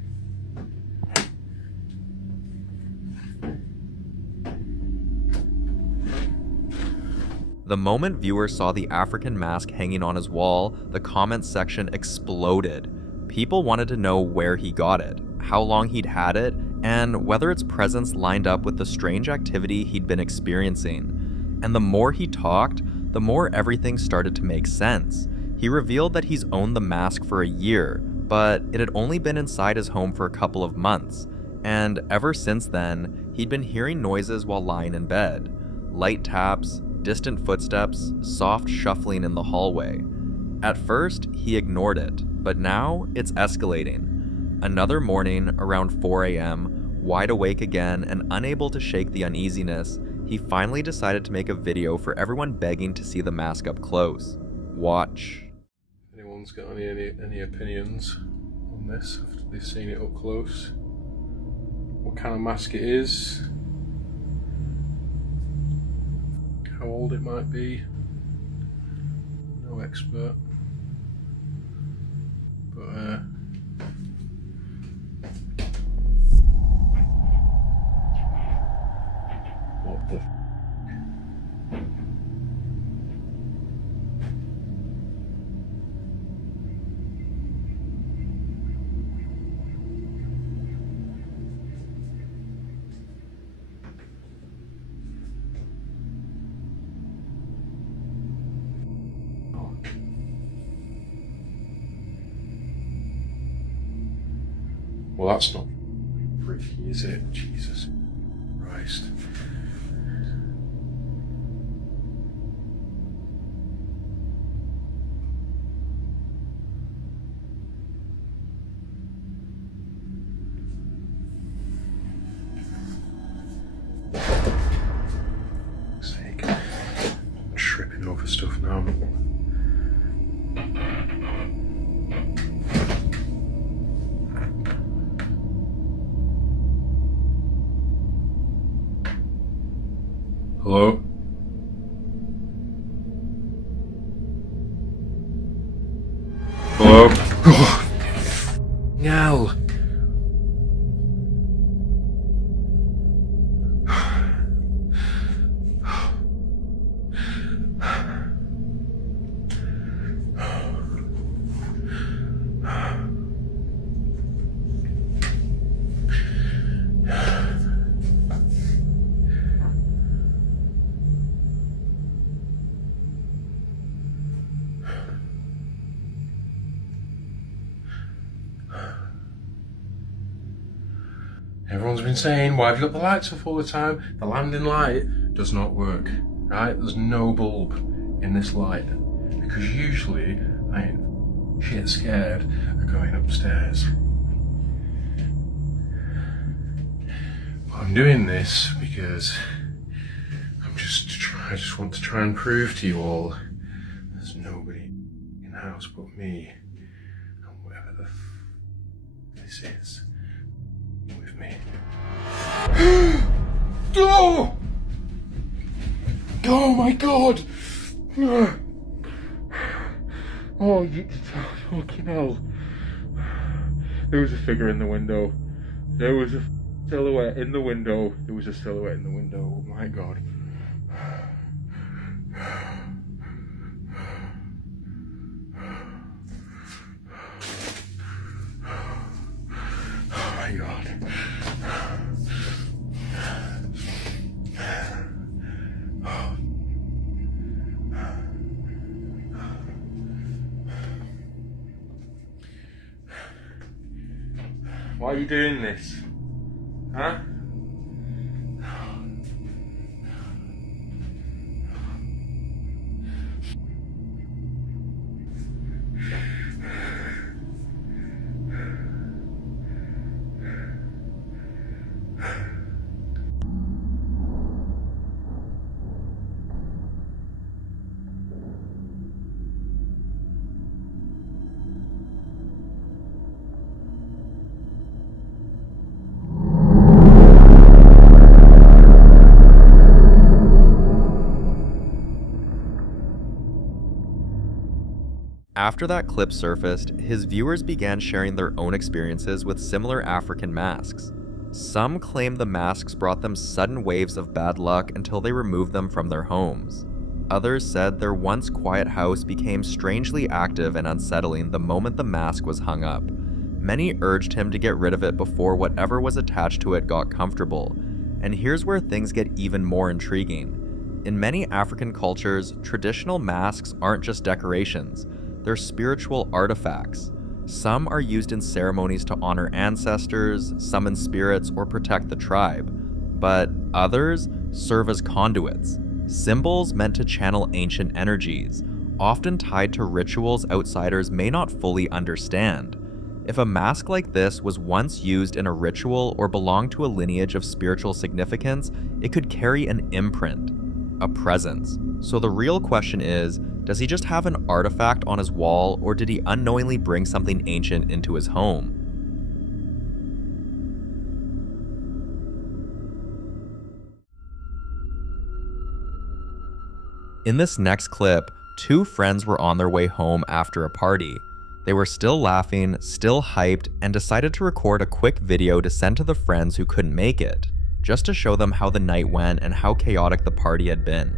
The moment viewers saw the African mask hanging on his wall, the comments section exploded. People wanted to know where he got it, how long he'd had it, and whether its presence lined up with the strange activity he'd been experiencing. And the more he talked, the more everything started to make sense. He revealed that he's owned the mask for a year, but it had only been inside his home for a couple of months. And ever since then, he'd been hearing noises while lying in bed. Light taps, distant footsteps, soft shuffling in the hallway. At first, he ignored it, but now it's escalating. Another morning, around 4 a.m., wide awake again and unable to shake the uneasiness, he finally decided to make a video for everyone begging to see the mask up close. Watch. Anyone's got any opinions on this after they've seen it up close? What kind of mask it is? How old it might be? No expert. But what the Well, that's not freaky, is it? Jesus Christ. For fuck's sake. I'm tripping over stuff now. Hello? Hello? Oh, no. Everyone's been saying, why have you got the lights off all the time? The landing light does not work, right? There's no bulb in this light. Because usually I ain't shit scared of going upstairs. But I'm doing this because I just want to try and prove to you all there's nobody in the house but me and whatever this is with me. Oh! Oh my god! Oh, you fucking hell. There was a figure in the window. There was a silhouette in the window. There was a silhouette in the window. Oh my god. Oh my god. Why are you doing this? Huh? After that clip surfaced, his viewers began sharing their own experiences with similar African masks. Some claimed the masks brought them sudden waves of bad luck until they removed them from their homes. Others said their once quiet house became strangely active and unsettling the moment the mask was hung up. Many urged him to get rid of it before whatever was attached to it got comfortable. And here's where things get even more intriguing. In many African cultures, traditional masks aren't just decorations. They're spiritual artifacts. Some are used in ceremonies to honor ancestors, summon spirits, or protect the tribe. But others serve as conduits, symbols meant to channel ancient energies, often tied to rituals outsiders may not fully understand. If a mask like this was once used in a ritual or belonged to a lineage of spiritual significance, it could carry an imprint, a presence. So the real question is, does he just have an artifact on his wall, or did he unknowingly bring something ancient into his home? In this next clip, two friends were on their way home after a party. They were still laughing, still hyped, and decided to record a quick video to send to the friends who couldn't make it, just to show them how the night went and how chaotic the party had been.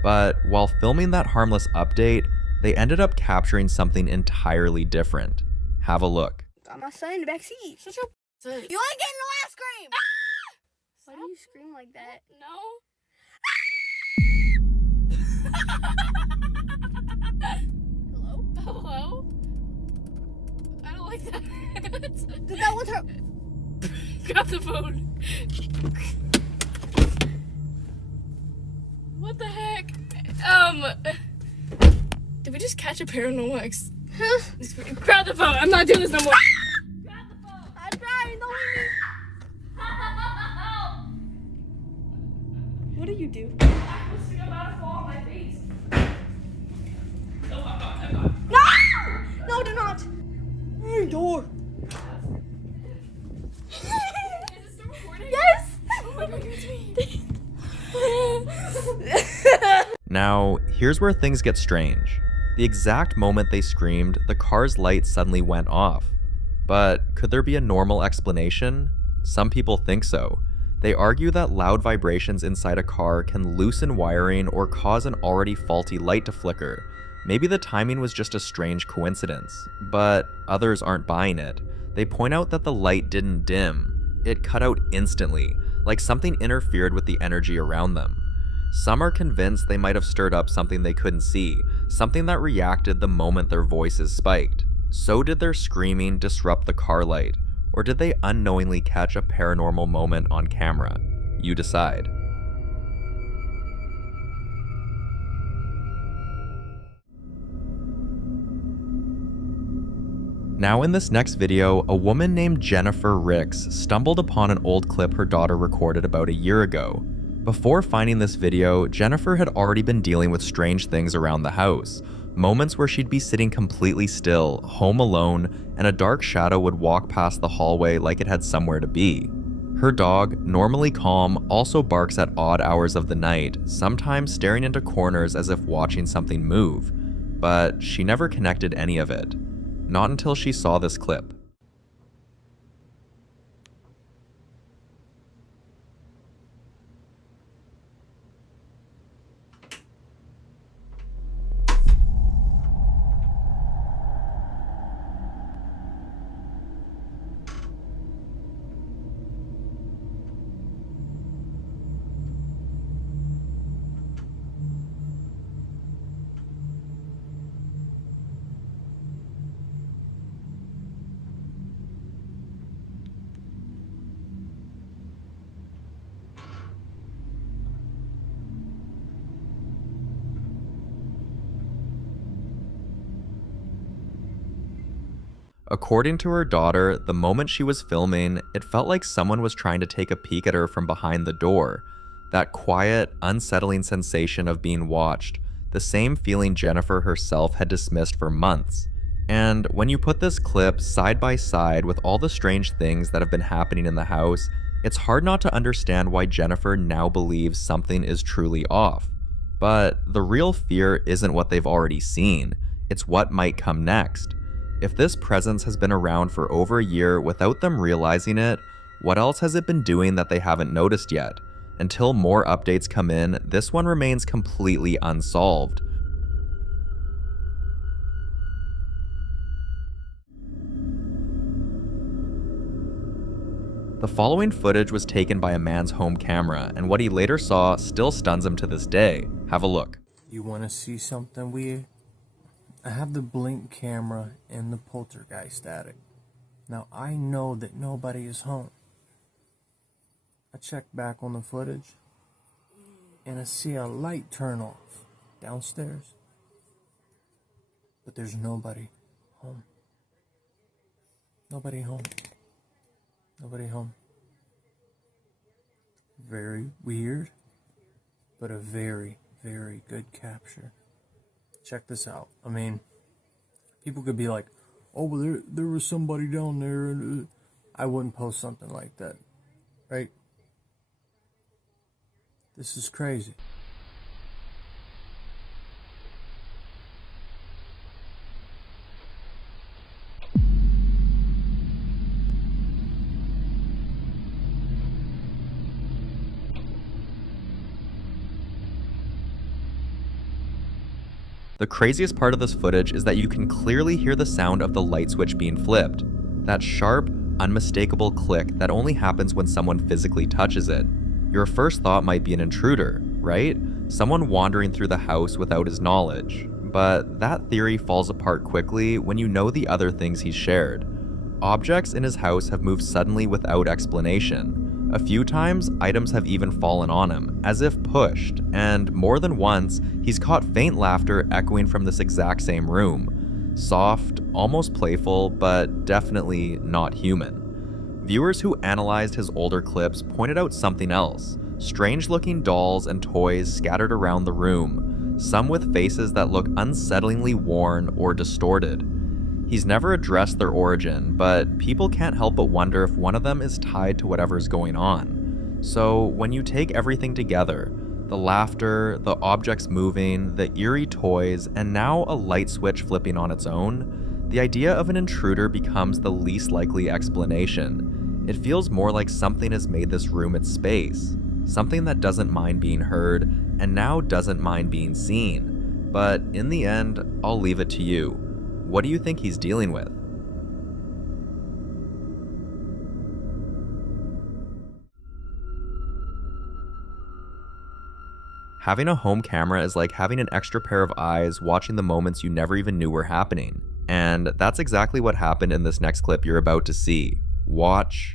But while filming that harmless update, they ended up capturing something entirely different. Have a look. Got my son in the back seat. Shut your You ain't getting no ice cream! Why do you scream like that? No. Hello? Hello? I don't like that. Dude, that was her. Grab the phone. What the heck? Did we just catch a paranormal Grab the phone. I'm not doing this no more. Grab the phone. I'm trying. Don't leave me. What do you do? I'm about to fall on my face. No, I'm not. No! No, do not. Your door. Is it still recording? Yes. Oh my god, you're Now, here's where things get strange. The exact moment they screamed, the car's light suddenly went off. But could there be a normal explanation? Some people think so. They argue that loud vibrations inside a car can loosen wiring or cause an already faulty light to flicker. Maybe the timing was just a strange coincidence, but others aren't buying it. They point out that the light didn't dim. It cut out instantly, like something interfered with the energy around them. Some are convinced they might have stirred up something they couldn't see, something that reacted the moment their voices spiked. So did their screaming disrupt the car light? or did they unknowingly catch a paranormal moment on camera? You decide. Now in this next video, a woman named Jennifer Ricks stumbled upon an old clip her daughter recorded about a year ago. Before finding this video, Jennifer had already been dealing with strange things around the house. Moments where she'd be sitting completely still, home alone, and a dark shadow would walk past the hallway like it had somewhere to be. Her dog, normally calm, also barks at odd hours of the night, sometimes staring into corners as if watching something move. But she never connected any of it. Not until she saw this clip. According to her daughter, the moment she was filming, it felt like someone was trying to take a peek at her from behind the door. That quiet, unsettling sensation of being watched, the same feeling Jennifer herself had dismissed for months. And when you put this clip side by side with all the strange things that have been happening in the house, it's hard not to understand why Jennifer now believes something is truly off. But the real fear isn't what they've already seen, it's what might come next. If this presence has been around for over a year without them realizing it, what else has it been doing that they haven't noticed yet? Until more updates come in, this one remains completely unsolved. The following footage was taken by a man's home camera, and what he later saw still stuns him to this day. Have a look. You want to see something weird? I have the blink camera and the poltergeist static. Now I know that nobody is home. I check back on the footage and I see a light turn off downstairs. But there's nobody home. Nobody home. Nobody home. Very weird, but a very, very good capture. Check this out. I mean, people could be like, oh, well, there was somebody down there. And I wouldn't post something like that, right? This is crazy. The craziest part of this footage is that you can clearly hear the sound of the light switch being flipped. That sharp, unmistakable click that only happens when someone physically touches it. Your first thought might be an intruder, right? Someone wandering through the house without his knowledge. But that theory falls apart quickly when you know the other things he's shared. Objects in his house have moved suddenly without explanation. A few times, items have even fallen on him, as if pushed, and more than once, he's caught faint laughter echoing from this exact same room. Soft, almost playful, but definitely not human. Viewers who analyzed his older clips pointed out something else. Strange-looking dolls and toys scattered around the room, some with faces that look unsettlingly worn or distorted. He's never addressed their origin, but people can't help but wonder if one of them is tied to whatever's going on. So when you take everything together, the laughter, the objects moving, the eerie toys, and now a light switch flipping on its own, the idea of an intruder becomes the least likely explanation. It feels more like something has made this room its space, something that doesn't mind being heard, and now doesn't mind being seen. But in the end, I'll leave it to you. What do you think he's dealing with? Having a home camera is like having an extra pair of eyes watching the moments you never even knew were happening. And that's exactly what happened in this next clip you're about to see. Watch.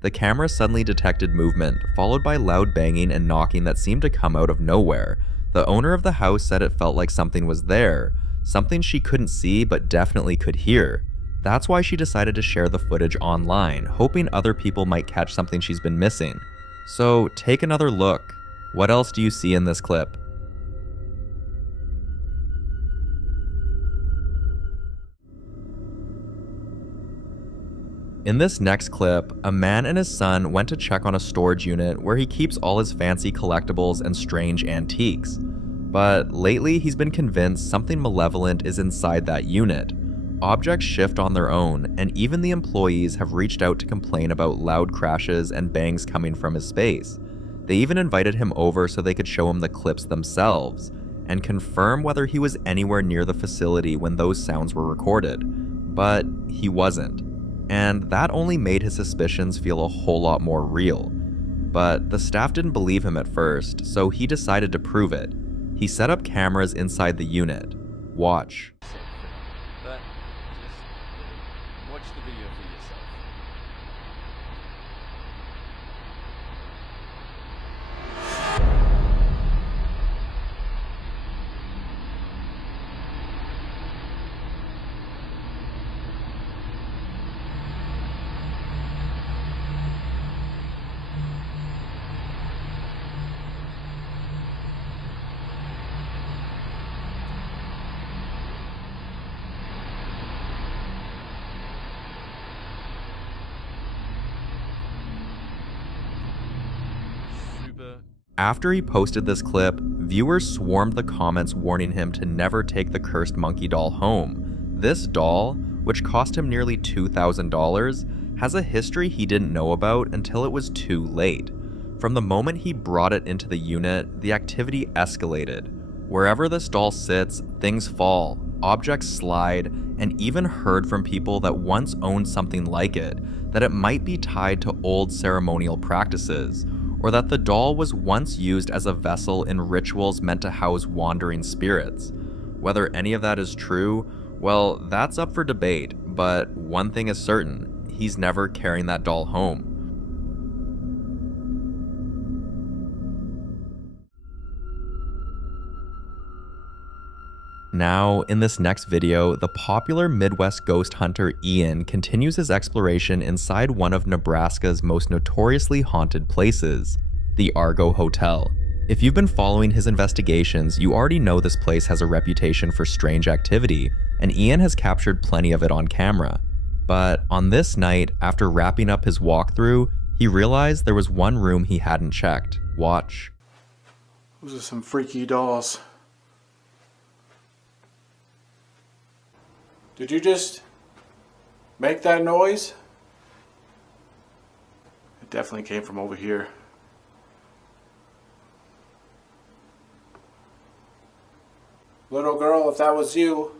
The camera suddenly detected movement, followed by loud banging and knocking that seemed to come out of nowhere. The owner of the house said it felt like something was there, something she couldn't see but definitely could hear. That's why she decided to share the footage online, hoping other people might catch something she's been missing. So take another look. What else do you see in this clip? In this next clip, a man and his son went to check on a storage unit where he keeps all his fancy collectibles and strange antiques. But lately, he's been convinced something malevolent is inside that unit. Objects shift on their own, and even the employees have reached out to complain about loud crashes and bangs coming from his space. They even invited him over so they could show him the clips themselves, and confirm whether he was anywhere near the facility when those sounds were recorded. But he wasn't. And that only made his suspicions feel a whole lot more real. But the staff didn't believe him at first, so he decided to prove it. He set up cameras inside the unit. Watch. But just watch the video for yourself. After he posted this clip, viewers swarmed the comments warning him to never take the cursed monkey doll home. This doll, which cost him nearly $2,000, has a history he didn't know about until it was too late. From the moment he brought it into the unit, the activity escalated. Wherever this doll sits, things fall, objects slide, and even heard from people that once owned something like it, that it might be tied to old ceremonial practices, or that the doll was once used as a vessel in rituals meant to house wandering spirits. Whether any of that is true, well, that's up for debate, but one thing is certain, he's never carrying that doll home. Now, in this next video, the popular Midwest ghost hunter Ian continues his exploration inside one of Nebraska's most notoriously haunted places, the Argo Hotel. If you've been following his investigations, you already know this place has a reputation for strange activity, and Ian has captured plenty of it on camera. But on this night, after wrapping up his walkthrough, he realized there was one room he hadn't checked. Watch. Those are some freaky dolls. Did you just make that noise? It definitely came from over here. Little girl, if that was you,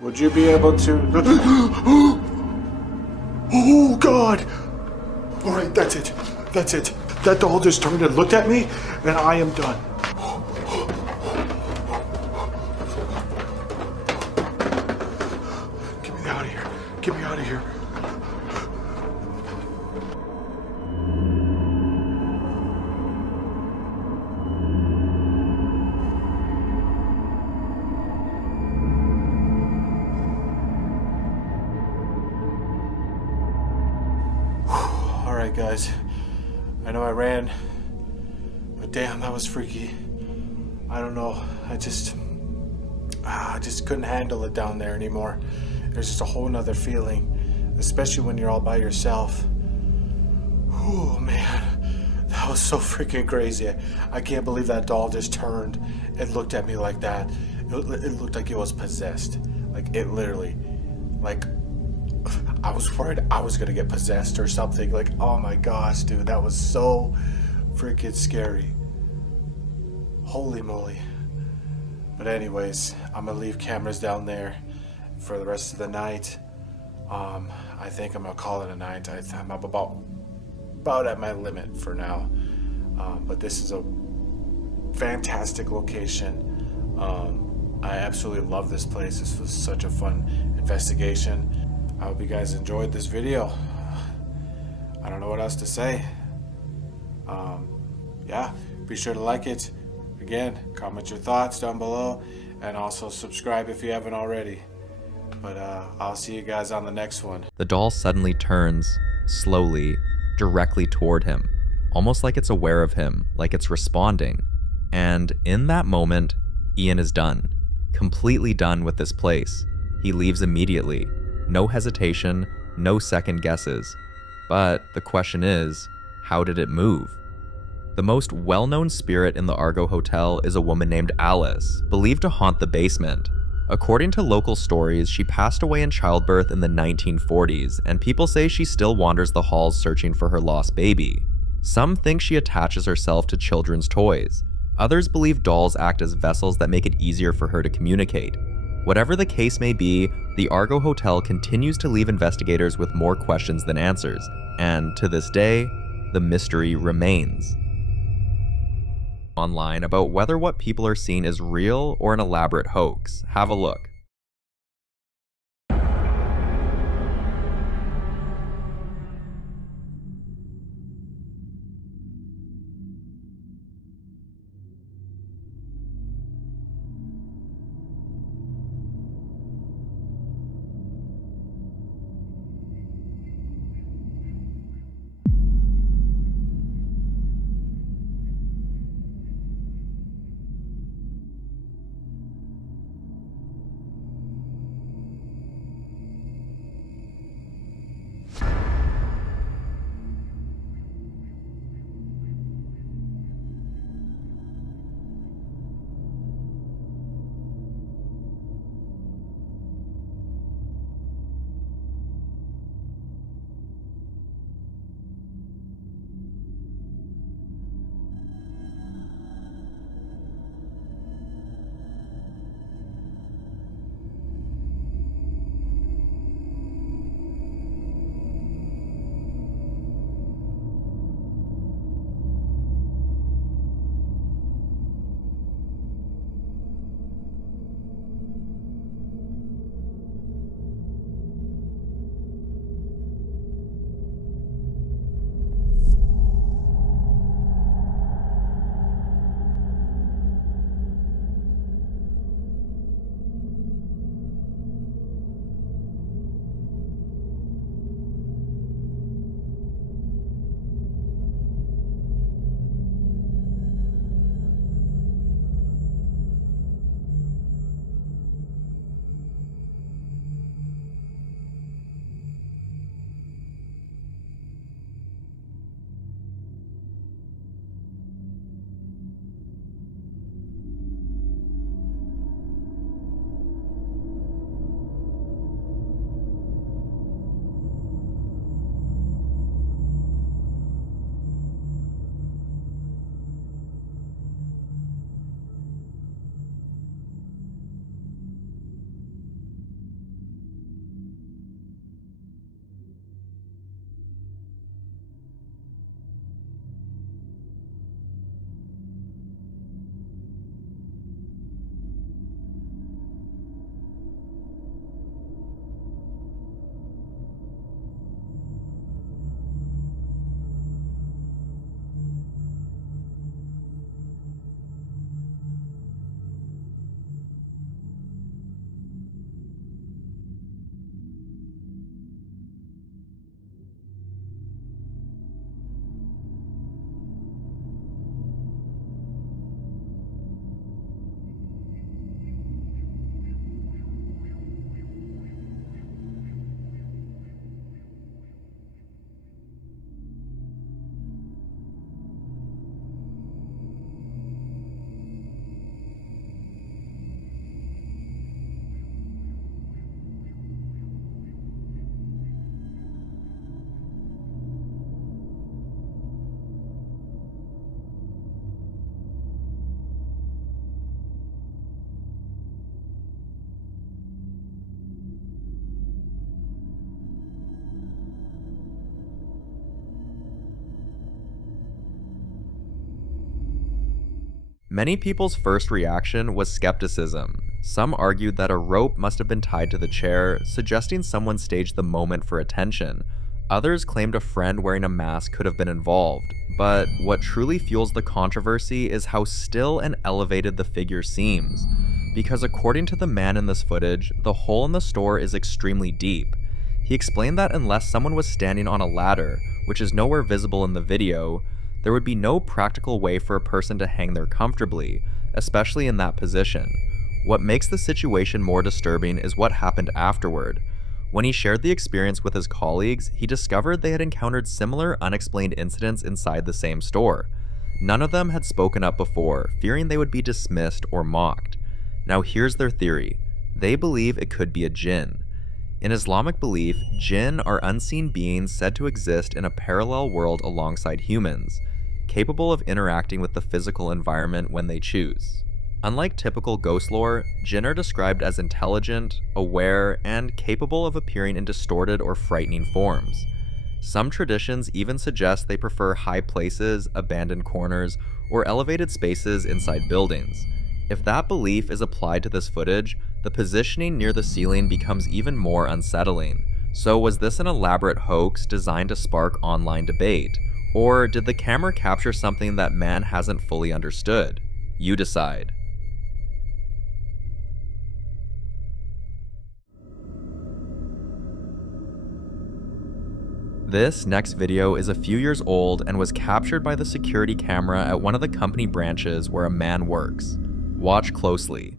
would you be able to... Oh, God! Alright, that's it. That's it. That doll just turned and looked at me, and I am done. Get me out of here. Alright guys, I know I ran, but damn, that was freaky. I don't know, I just couldn't handle it down there anymore. There's just a whole nother feeling, especially when you're all by yourself. Oh man, that was so freaking crazy. I can't believe that doll just turned and looked at me like that. It looked like it was possessed. Like it literally, like I was worried I was gonna get possessed or something. Like, oh my gosh, dude, that was so freaking scary. Holy moly. But anyways, I'm gonna leave cameras down there for the rest of the night. I think I'm gonna call it a night. I'm about at my limit for now. But this is a fantastic location. I absolutely love this place. This was such a fun investigation. I hope you guys enjoyed this video. I don't know what else to say. Yeah, be sure to like it. Again, comment your thoughts down below, and also subscribe if you haven't already. But I'll see you guys on the next one. The doll suddenly turns, slowly, directly toward him, almost like it's aware of him, like it's responding. And in that moment, Ian is done. Completely done with this place. He leaves immediately. No hesitation, no second guesses. But the question is, how did it move? The most well-known spirit in the Argo Hotel is a woman named Alice, believed to haunt the basement. According to local stories, she passed away in childbirth in the 1940s, and people say she still wanders the halls searching for her lost baby. Some think she attaches herself to children's toys. Others believe dolls act as vessels that make it easier for her to communicate. Whatever the case may be, the Argo Hotel continues to leave investigators with more questions than answers, and to this day, the mystery remains. Online about whether what people are seeing is real or an elaborate hoax. Have a look. Many people's first reaction was skepticism. Some argued that a rope must have been tied to the chair, suggesting someone staged the moment for attention. Others claimed a friend wearing a mask could have been involved, but what truly fuels the controversy is how still and elevated the figure seems. Because according to the man in this footage, the hole in the store is extremely deep. He explained that unless someone was standing on a ladder, which is nowhere visible in the video, there would be no practical way for a person to hang there comfortably, especially in that position. What makes the situation more disturbing is what happened afterward. When he shared the experience with his colleagues, he discovered they had encountered similar unexplained incidents inside the same store. None of them had spoken up before, fearing they would be dismissed or mocked. Now here's their theory. They believe it could be a jinn. In Islamic belief, jinn are unseen beings said to exist in a parallel world alongside humans, capable of interacting with the physical environment when they choose. Unlike typical ghost lore, jinn are described as intelligent, aware, and capable of appearing in distorted or frightening forms. Some traditions even suggest they prefer high places, abandoned corners, or elevated spaces inside buildings. If that belief is applied to this footage, the positioning near the ceiling becomes even more unsettling. So was this an elaborate hoax designed to spark online debate? Or did the camera capture something that man hasn't fully understood? You decide. This next video is a few years old and was captured by the security camera at one of the company branches where a man works. Watch closely.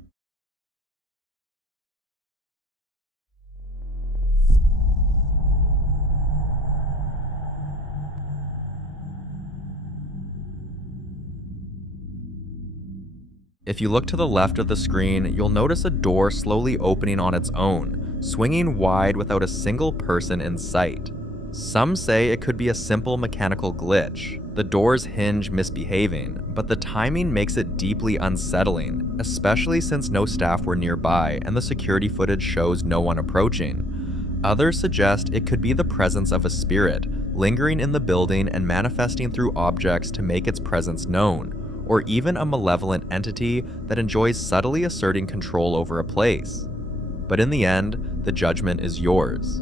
If you look to the left of the screen, you'll notice a door slowly opening on its own, swinging wide without a single person in sight. Some say it could be a simple mechanical glitch, the door's hinge misbehaving, but the timing makes it deeply unsettling, especially since no staff were nearby and the security footage shows no one approaching. Others suggest it could be the presence of a spirit, lingering in the building and manifesting through objects to make its presence known, or even a malevolent entity that enjoys subtly asserting control over a place. But in the end, the judgment is yours.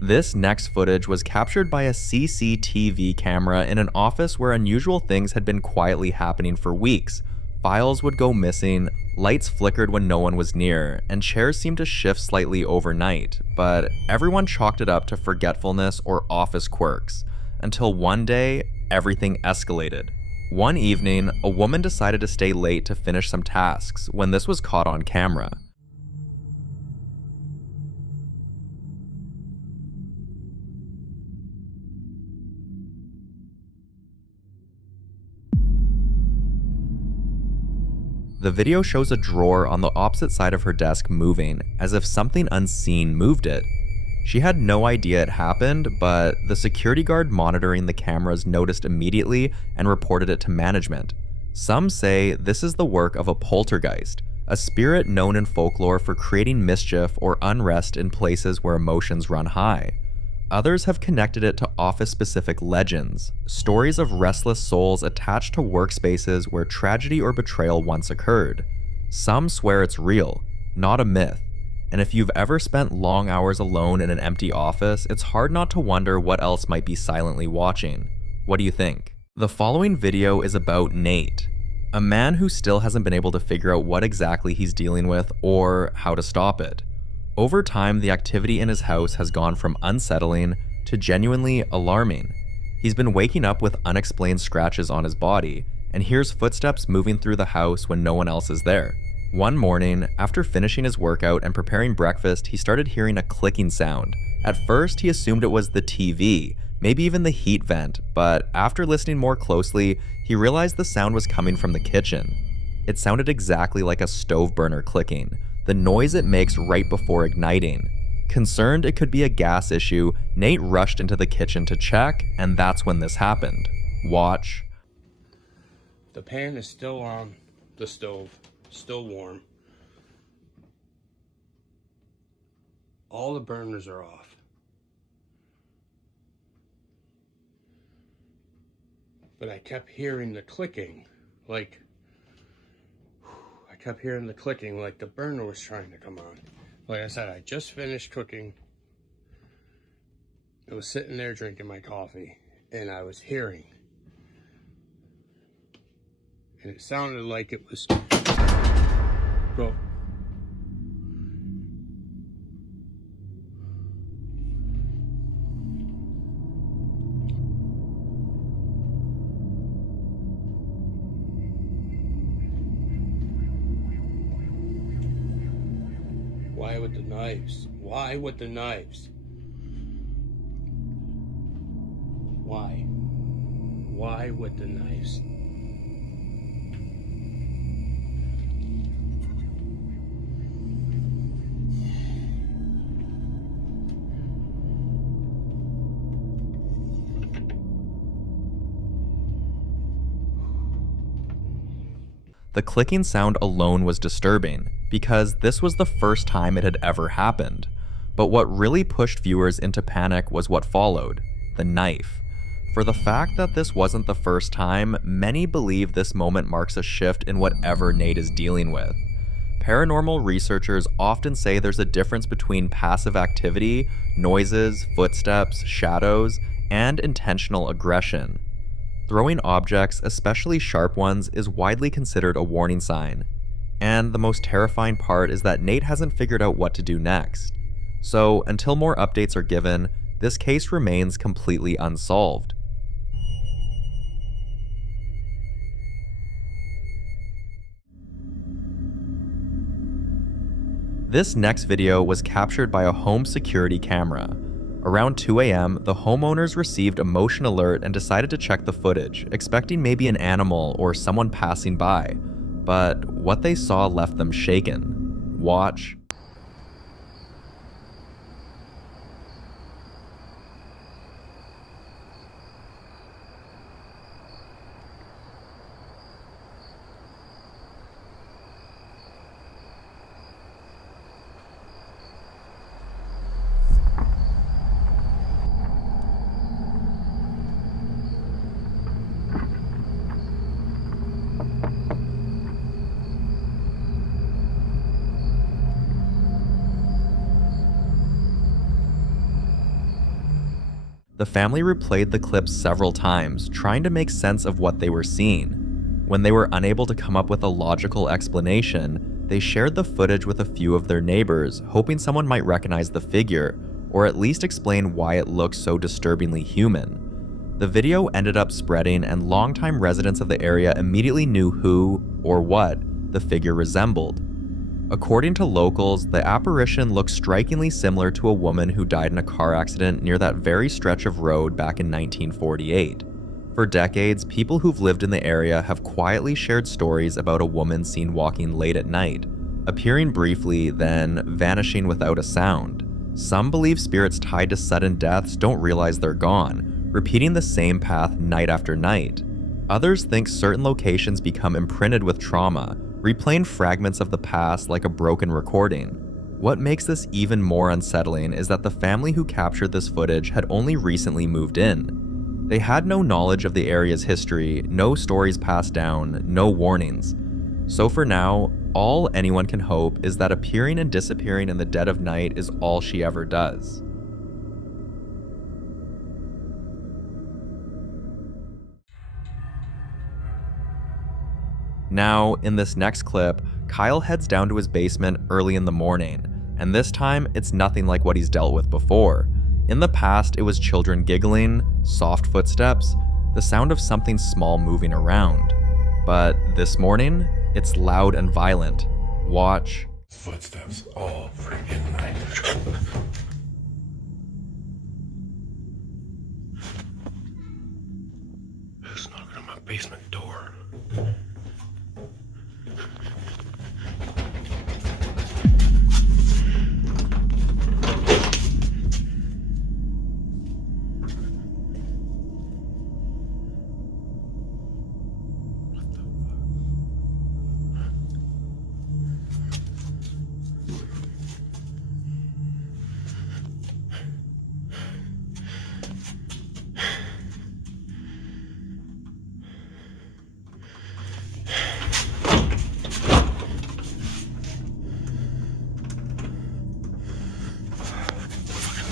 This next footage was captured by a CCTV camera in an office where unusual things had been quietly happening for weeks. Files would go missing, lights flickered when no one was near, and chairs seemed to shift slightly overnight, but everyone chalked it up to forgetfulness or office quirks, until one day, everything escalated. One evening, a woman decided to stay late to finish some tasks when this was caught on camera. The video shows a drawer on the opposite side of her desk moving, as if something unseen moved it. She had no idea it happened, but the security guard monitoring the cameras noticed immediately and reported it to management. Some say this is the work of a poltergeist, a spirit known in folklore for creating mischief or unrest in places where emotions run high. Others have connected it to office-specific legends, stories of restless souls attached to workspaces where tragedy or betrayal once occurred. Some swear it's real, not a myth, and if you've ever spent long hours alone in an empty office, it's hard not to wonder what else might be silently watching. What do you think? The following video is about Nate, a man who still hasn't been able to figure out what exactly he's dealing with or how to stop it. Over time, the activity in his house has gone from unsettling to genuinely alarming. He's been waking up with unexplained scratches on his body, and hears footsteps moving through the house when no one else is there. One morning, after finishing his workout and preparing breakfast, he started hearing a clicking sound. At first, he assumed it was the TV, maybe even the heat vent, but after listening more closely, he realized the sound was coming from the kitchen. It sounded exactly like a stove burner clicking, the noise it makes right before igniting. Concerned it could be a gas issue, Nate rushed into the kitchen to check, and that's when this happened. Watch. The pan is still on the stove, still warm. All the burners are off. but I kept hearing the clicking, like the burner was trying to come on. Like I said, I just finished cooking. I was sitting there drinking my coffee, and I was hearing. And it sounded like it was... Go. Why with the knives? Why with the knives? Why? Why with the knives? The clicking sound alone was disturbing, because this was the first time it had ever happened. But what really pushed viewers into panic was what followed, the knife. For the fact that this wasn't the first time, many believe this moment marks a shift in whatever Nate is dealing with. Paranormal researchers often say there's a difference between passive activity, noises, footsteps, shadows, and intentional aggression. Throwing objects, especially sharp ones, is widely considered a warning sign. And the most terrifying part is that Nate hasn't figured out what to do next. So, until more updates are given, this case remains completely unsolved. This next video was captured by a home security camera. Around 2 a.m., the homeowners received a motion alert and decided to check the footage, expecting maybe an animal or someone passing by. But what they saw left them shaken. Watch. The family replayed the clips several times, trying to make sense of what they were seeing. When they were unable to come up with a logical explanation, they shared the footage with a few of their neighbors, hoping someone might recognize the figure, or at least explain why it looked so disturbingly human. The video ended up spreading, and longtime residents of the area immediately knew who, or what, the figure resembled. According to locals, the apparition looked strikingly similar to a woman who died in a car accident near that very stretch of road back in 1948. For decades, people who've lived in the area have quietly shared stories about a woman seen walking late at night, appearing briefly, then vanishing without a sound. Some believe spirits tied to sudden deaths don't realize they're gone, repeating the same path night after night. Others think certain locations become imprinted with trauma, replaying fragments of the past like a broken recording. What makes this even more unsettling is that the family who captured this footage had only recently moved in. They had no knowledge of the area's history, no stories passed down, no warnings. So for now, all anyone can hope is that appearing and disappearing in the dead of night is all she ever does. Now, in this next clip, Kyle heads down to his basement early in the morning, and this time it's nothing like what he's dealt with before. In the past, it was children giggling, soft footsteps, the sound of something small moving around. But this morning, it's loud and violent. Watch. Footsteps all freaking night. Who's knocking on my basement door?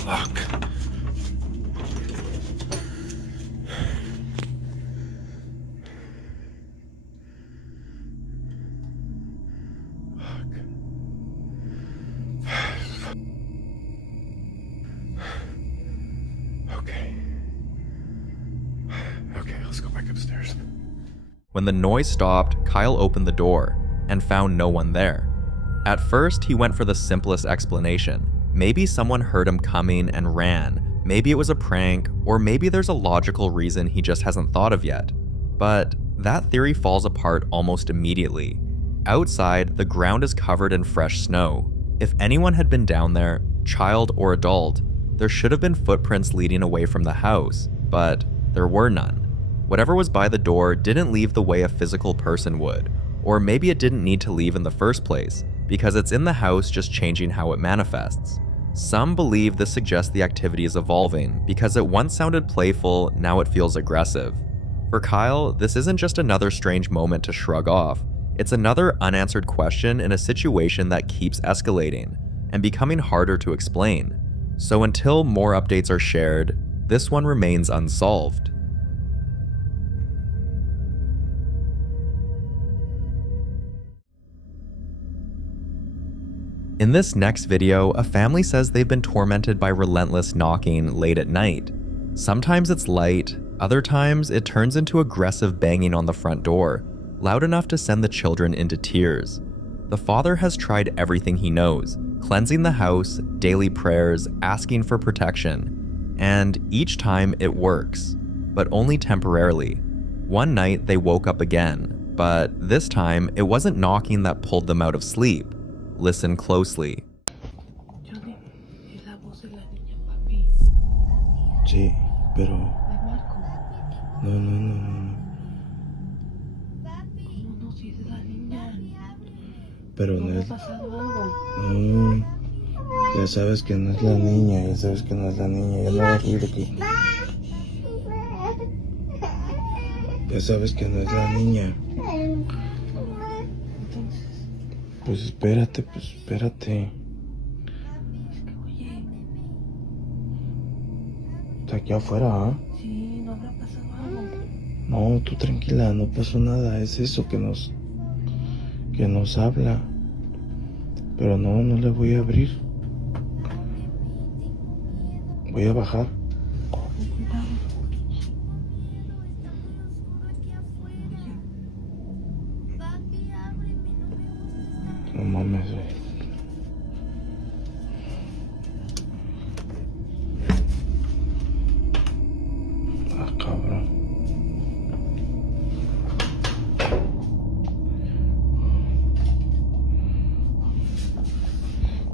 Fuck. Okay, let's go back upstairs. When the noise stopped, Kyle opened the door and found no one there. At first, he went for the simplest explanation. Maybe someone heard him coming and ran, maybe it was a prank, or maybe there's a logical reason he just hasn't thought of yet. But that theory falls apart almost immediately. Outside, the ground is covered in fresh snow. If anyone had been down there, child or adult, there should have been footprints leading away from the house, but there were none. Whatever was by the door didn't leave the way a physical person would, or maybe it didn't need to leave in the first place, because it's in the house just changing how it manifests. Some believe this suggests the activity is evolving, because it once sounded playful, now it feels aggressive. For Kyle, this isn't just another strange moment to shrug off, it's another unanswered question in a situation that keeps escalating, and becoming harder to explain. So until more updates are shared, this one remains unsolved. In this next video, a family says they've been tormented by relentless knocking late at night. Sometimes it's light, other times it turns into aggressive banging on the front door, loud enough to send the children into tears. The father has tried everything he knows, cleansing the house, daily prayers, asking for protection, and each time it works, but only temporarily. One night they woke up again, but this time it wasn't knocking that pulled them out of sleep. Listen closely. Johnny, es la voz de la niña, papi. Sí, pero... ¿De Marco? No. ¿Cómo no? Si es la niña. Pero ¿No no le ha es... pasado algo? No, ya sabes que no es la niña, ya sabes que no es la niña, ya no vas a ir aquí. Ya sabes que no es la niña. Pues espérate. Es que oye. Está aquí afuera, ¿ah? Sí, no habrá pasado algo. No, tú tranquila, no pasó nada, es eso que nos habla. Pero no le voy a abrir. Voy a bajar. Con cuidado. No mames, güey. Ah, cabrón.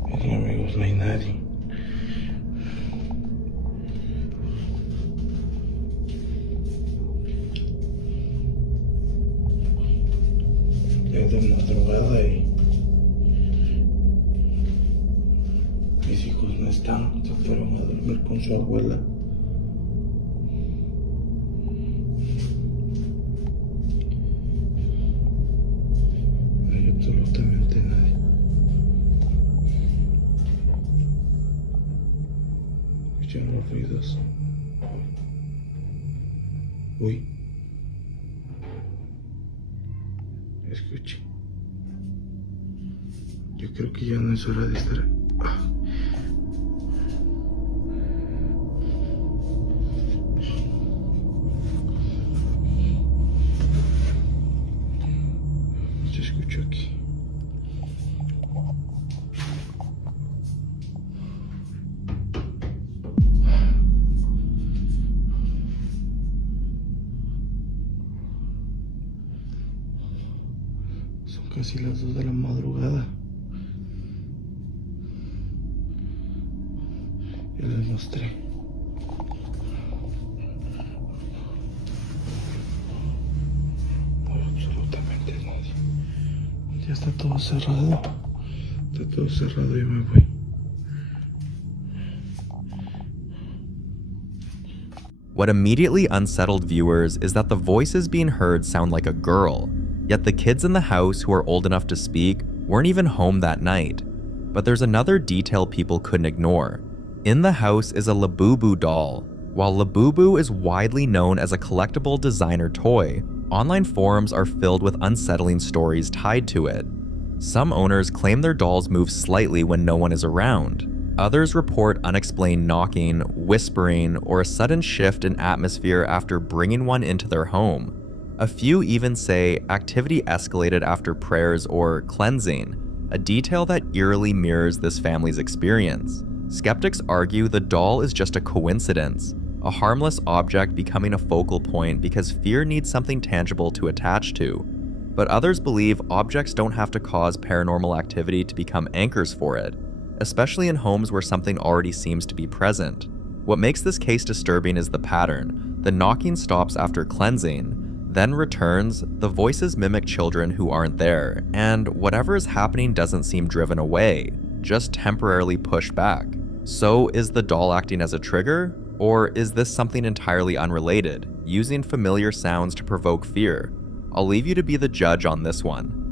Miren, amigos, no hay nadie. Es de madrugada y mis hijos no están, se fueron a dormir con su abuela. No hay absolutamente nadie. Escuchan los ruidos. Uy. Escuche. Yo creo que ya no es hora de estar... Yo escucho aquí. Son casi las 2 de la madrugada. Ya les mostré. No hay absolutamente nadie. Ya está todo cerrado. Está todo cerrado y me voy. What immediately unsettled viewers is that the voices being heard sound like a girl, yet the kids in the house who are old enough to speak weren't even home that night. But there's another detail people couldn't ignore. In the house is a Labubu doll. While Labubu is widely known as a collectible designer toy, online forums are filled with unsettling stories tied to it. Some owners claim their dolls move slightly when no one is around. Others report unexplained knocking, whispering, or a sudden shift in atmosphere after bringing one into their home. A few even say activity escalated after prayers or cleansing, a detail that eerily mirrors this family's experience. Skeptics argue the doll is just a coincidence, a harmless object becoming a focal point because fear needs something tangible to attach to. But others believe objects don't have to cause paranormal activity to become anchors for it, especially in homes where something already seems to be present. What makes this case disturbing is the pattern. The knocking stops after cleansing, then returns, the voices mimic children who aren't there, and whatever is happening doesn't seem driven away, just temporarily pushed back. So is the doll acting as a trigger? Or is this something entirely unrelated, using familiar sounds to provoke fear? I'll leave you to be the judge on this one.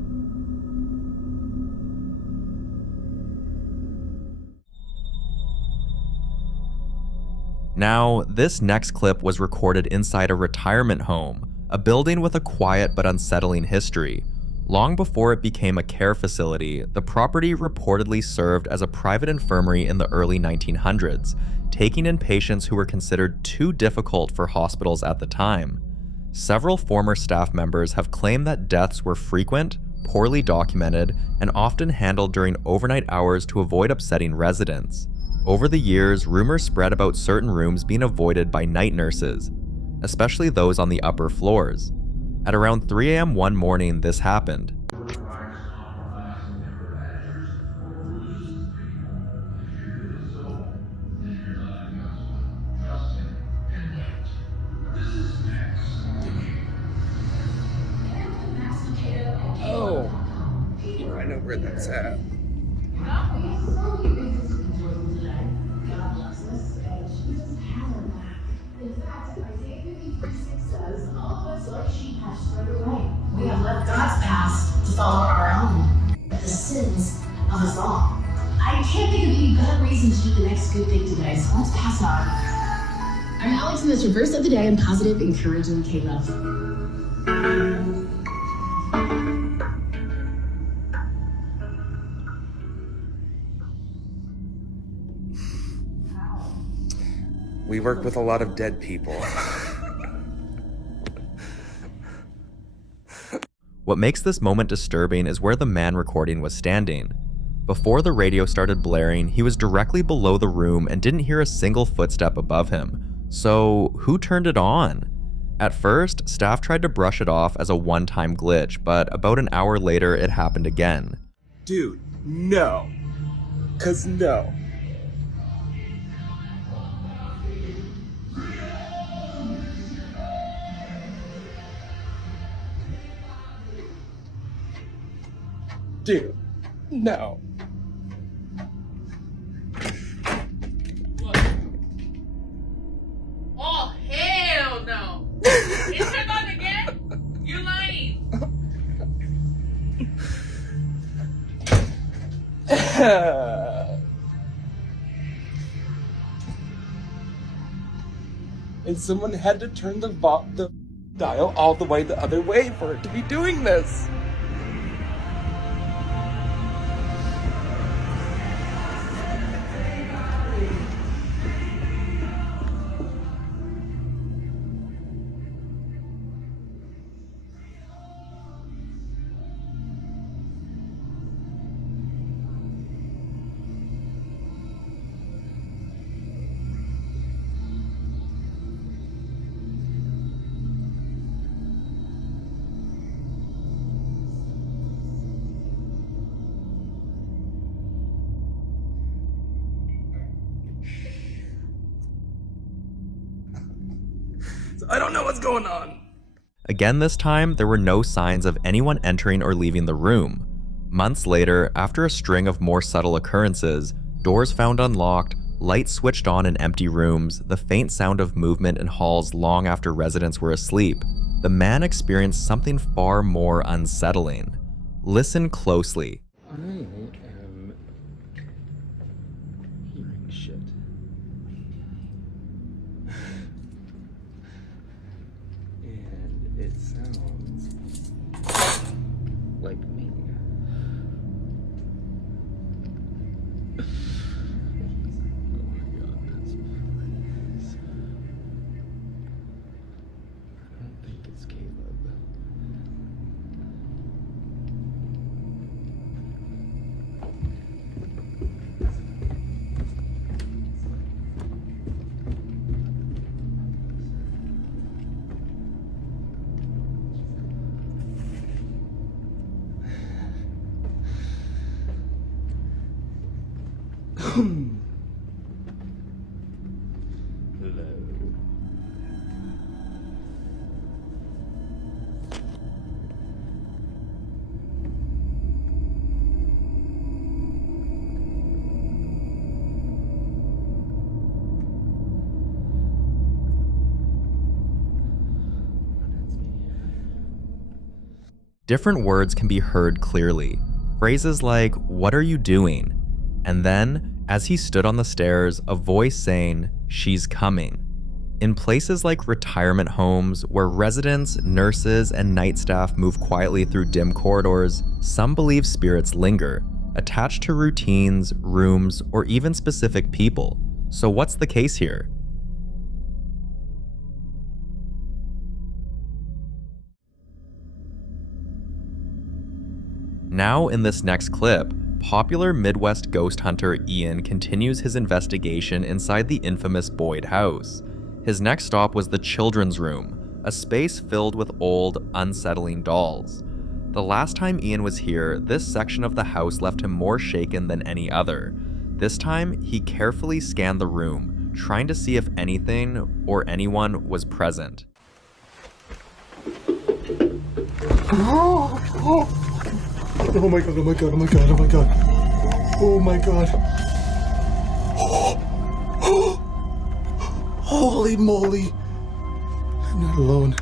Now, this next clip was recorded inside a retirement home, a building with a quiet but unsettling history. Long before it became a care facility, the property reportedly served as a private infirmary in the early 1900s, taking in patients who were considered too difficult for hospitals at the time. Several former staff members have claimed that deaths were frequent, poorly documented, and often handled during overnight hours to avoid upsetting residents. Over the years, rumors spread about certain rooms being avoided by night nurses, especially those on the upper floors. At around 3 a.m. one morning, this happened. Oh, I know where that's at. We have left God's past to follow our own. The sins of us all. I can't think of any better reason to do the next good thing today, so let's pass on. I'm Alex, and this reverse of the day, I'm positive, encouraging K-Love. We work with a lot of dead people. What makes this moment disturbing is where the man recording was standing. Before the radio started blaring, he was directly below the room and didn't hear a single footstep above him. So, who turned it on? At first, staff tried to brush it off as a one-time glitch, but about an hour later, it happened again. Dude, no. 'Cause no. Dude, no. Oh, hell no. It turned on again? You're lying. And someone had to turn the dial all the way the other way for it to be doing this. I don't know what's going on. Again this time, there were no signs of anyone entering or leaving the room. Months later, after a string of more subtle occurrences, doors found unlocked, lights switched on in empty rooms, the faint sound of movement in halls long after residents were asleep, the man experienced something far more unsettling. Listen closely. I am hearing shit. Different words can be heard clearly. Phrases like, "What are you doing?" And then, as he stood on the stairs, a voice saying, "She's coming." In places like retirement homes, where residents, nurses, and night staff move quietly through dim corridors, some believe spirits linger, attached to routines, rooms, or even specific people. So what's the case here? Now in this next clip, popular Midwest ghost hunter Ian continues his investigation inside the infamous Boyd house. His next stop was the children's room, a space filled with old, unsettling dolls. The last time Ian was here, this section of the house left him more shaken than any other. This time, he carefully scanned the room, trying to see if anything or anyone was present. Oh my god, oh my god, oh my god, oh my god. Oh my god. Holy moly. I'm not alone.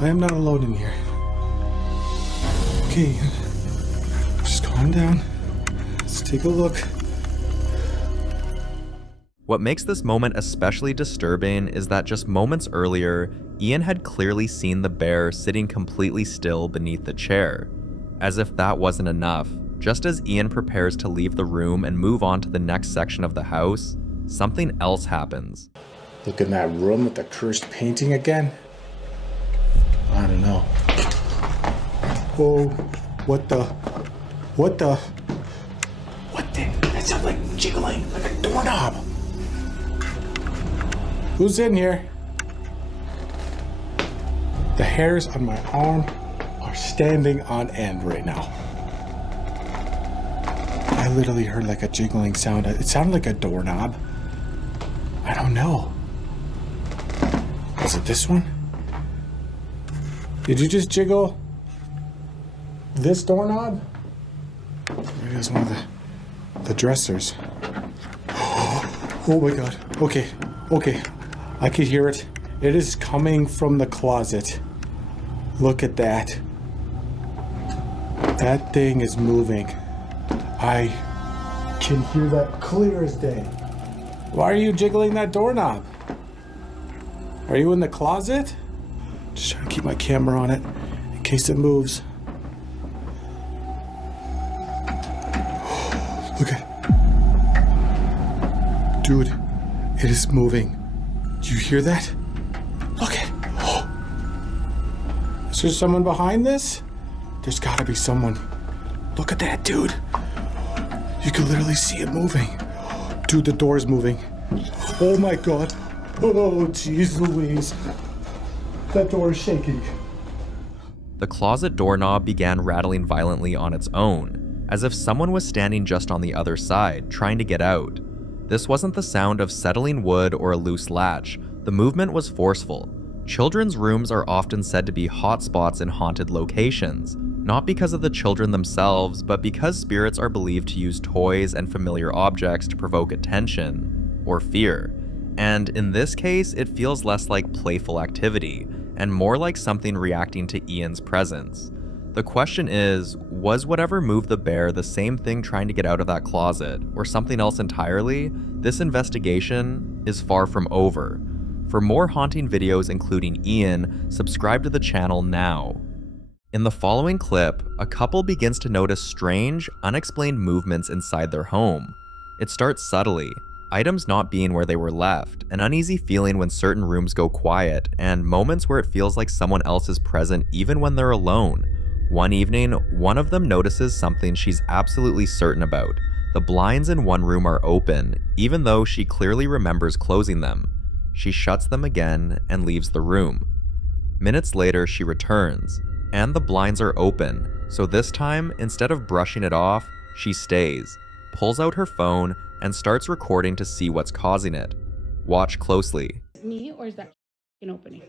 I am not alone in here. Okay, just calm down. Let's take a look. What makes this moment especially disturbing is that just moments earlier, Ian had clearly seen the bear sitting completely still beneath the chair. As if that wasn't enough, just as Ian prepares to leave the room and move on to the next section of the house, something else happens. Look in that room with the cursed painting again? I don't know. Oh, what the? That sounds like jiggling, like a doorknob. Who's in here? The hairs on my arm are standing on end right now. I literally heard like a jiggling sound. It sounded like a doorknob. I don't know. Is it this one? Did you just jiggle this doorknob? Maybe it was one of the dressers. Oh my god. Okay. I can hear it. It is coming from the closet. Look at that. That thing is moving. I can hear that clear as day. Why are you jiggling that doorknob? Are you in the closet? Just trying to keep my camera on it in case it moves. Look at it. Dude, it is moving. Do you hear that? Look at it. Is there someone behind this? There's gotta be someone. Look at that, dude. You can literally see it moving. Dude, the door is moving. Oh my god. Oh, jeez Louise. That door is shaking. The closet doorknob began rattling violently on its own, as if someone was standing just on the other side, trying to get out. This wasn't the sound of settling wood or a loose latch. The movement was forceful. Children's rooms are often said to be hotspots in haunted locations, not because of the children themselves, but because spirits are believed to use toys and familiar objects to provoke attention or fear. And in this case, it feels less like playful activity and more like something reacting to Ian's presence. The question is, was whatever moved the bear the same thing trying to get out of that closet, or something else entirely? This investigation is far from over. For more haunting videos including Ian, subscribe to the channel now. In the following clip, a couple begins to notice strange, unexplained movements inside their home. It starts subtly, items not being where they were left, an uneasy feeling when certain rooms go quiet, and moments where it feels like someone else is present even when they're alone. One evening, one of them notices something she's absolutely certain about. The blinds in one room are open, even though she clearly remembers closing them. She shuts them again and leaves the room. Minutes later, she returns, and the blinds are open, so this time, instead of brushing it off, she stays. pulls out her phone and starts recording to see what's causing it. Watch closely. Me, or is that an opening?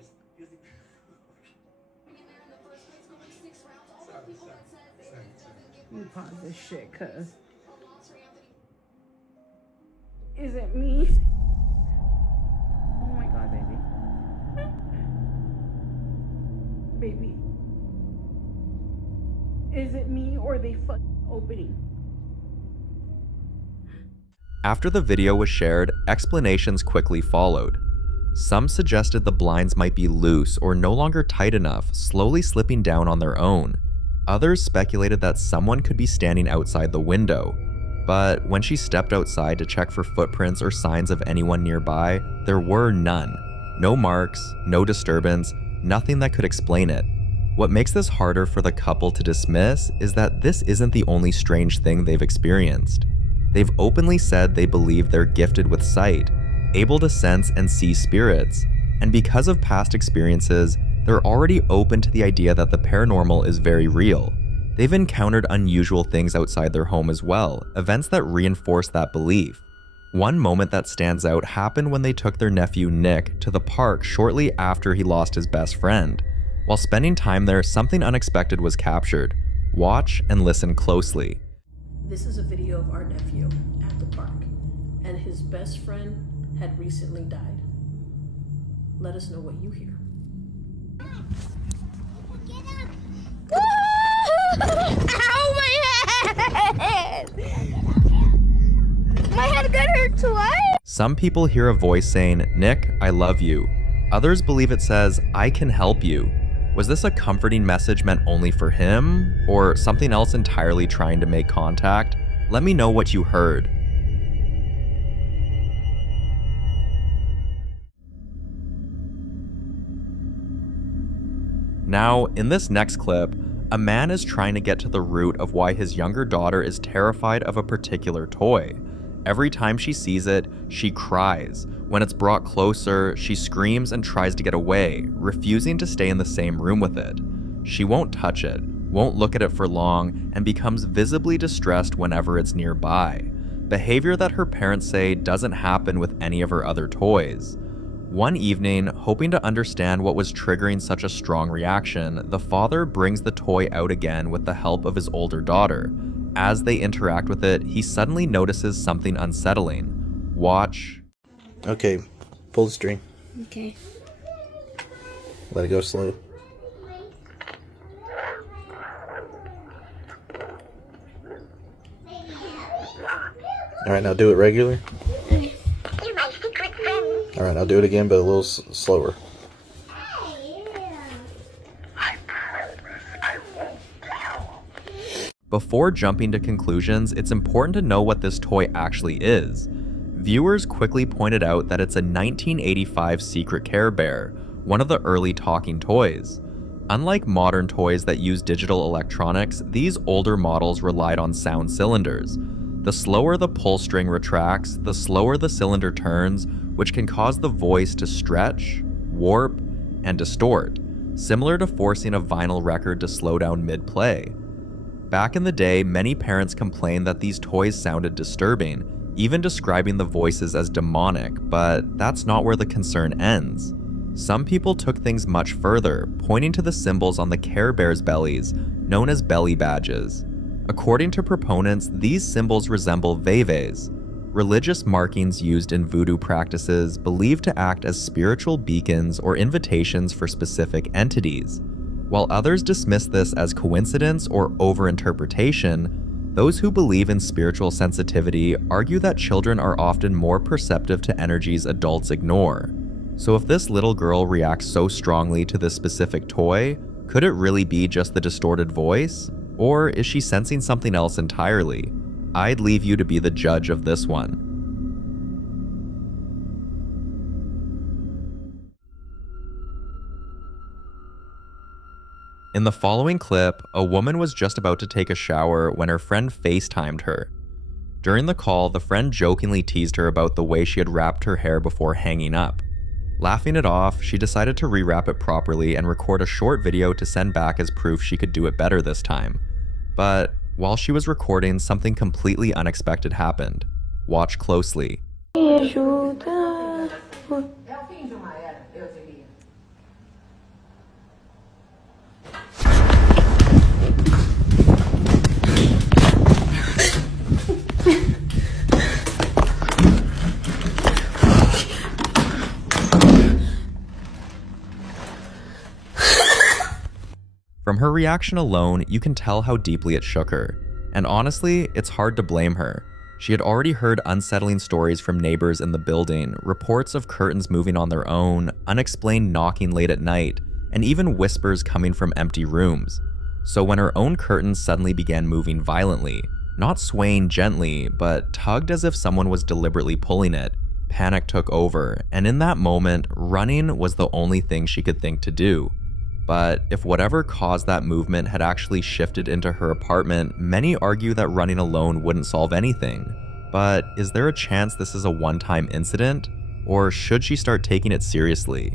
Let me pause this shit, cause is it me? Oh my god, baby. Baby. Is it me or they fucking opening? After the video was shared, explanations quickly followed. Some suggested the blinds might be loose or no longer tight enough, slowly slipping down on their own. Others speculated that someone could be standing outside the window. But when she stepped outside to check for footprints or signs of anyone nearby, there were none. No marks, no disturbance, nothing that could explain it. What makes this harder for the couple to dismiss is that this isn't the only strange thing they've experienced. They've openly said they believe they're gifted with sight, able to sense and see spirits, and because of past experiences, they're already open to the idea that the paranormal is very real. They've encountered unusual things outside their home as well, events that reinforce that belief. One moment that stands out happened when they took their nephew Nick to the park shortly after he lost his best friend. While spending time there, something unexpected was captured. Watch and listen closely. This is a video of our nephew at the park, and his best friend had recently died. Let us know what you hear. Ow, my head! My head got hurt twice! Some people hear a voice saying, "Nick, I love you." Others believe it says, "I can help you." Was this a comforting message meant only for him, or something else entirely trying to make contact? Let me know what you heard. Now, in this next clip, a man is trying to get to the root of why his younger daughter is terrified of a particular toy. Every time she sees it, she cries. When it's brought closer, she screams and tries to get away, refusing to stay in the same room with it. She won't touch it, won't look at it for long, and becomes visibly distressed whenever it's nearby. Behavior that her parents say doesn't happen with any of her other toys. One evening, hoping to understand what was triggering such a strong reaction, the father brings the toy out again with the help of his older daughter. As they interact with it, he suddenly notices something unsettling. Watch. Okay, pull the string. Okay. Let it go slow. Alright, now do it regular. Alright, I'll do it again, but a little slower. Before jumping to conclusions, it's important to know what this toy actually is. Viewers quickly pointed out that it's a 1985 Secret Care Bear, one of the early talking toys. Unlike modern toys that use digital electronics, these older models relied on sound cylinders. The slower the pull string retracts, the slower the cylinder turns, which can cause the voice to stretch, warp, and distort, similar to forcing a vinyl record to slow down mid-play. Back in the day, many parents complained that these toys sounded disturbing, even describing the voices as demonic, but that's not where the concern ends. Some people took things much further, pointing to the symbols on the Care Bears' bellies, known as belly badges. According to proponents, these symbols resemble veves, religious markings used in voodoo practices believed to act as spiritual beacons or invitations for specific entities. While others dismiss this as coincidence or overinterpretation, those who believe in spiritual sensitivity argue that children are often more perceptive to energies adults ignore. So if this little girl reacts so strongly to this specific toy, could it really be just the distorted voice? Or is she sensing something else entirely? I'd leave you to be the judge of this one. In the following clip, a woman was just about to take a shower when her friend FaceTimed her. During the call, the friend jokingly teased her about the way she had wrapped her hair before hanging up. Laughing it off, she decided to rewrap it properly and record a short video to send back as proof she could do it better this time. But While she was recording, something completely unexpected happened. Watch closely. From her reaction alone, you can tell how deeply it shook her. And honestly, it's hard to blame her. She had already heard unsettling stories from neighbors in the building, reports of curtains moving on their own, unexplained knocking late at night, and even whispers coming from empty rooms. So when her own curtains suddenly began moving violently, not swaying gently, but tugged as if someone was deliberately pulling it, panic took over, and in that moment, running was the only thing she could think to do. But if whatever caused that movement had actually shifted into her apartment, many argue that running alone wouldn't solve anything. But is there a chance this is a one-time incident? Or should she start taking it seriously?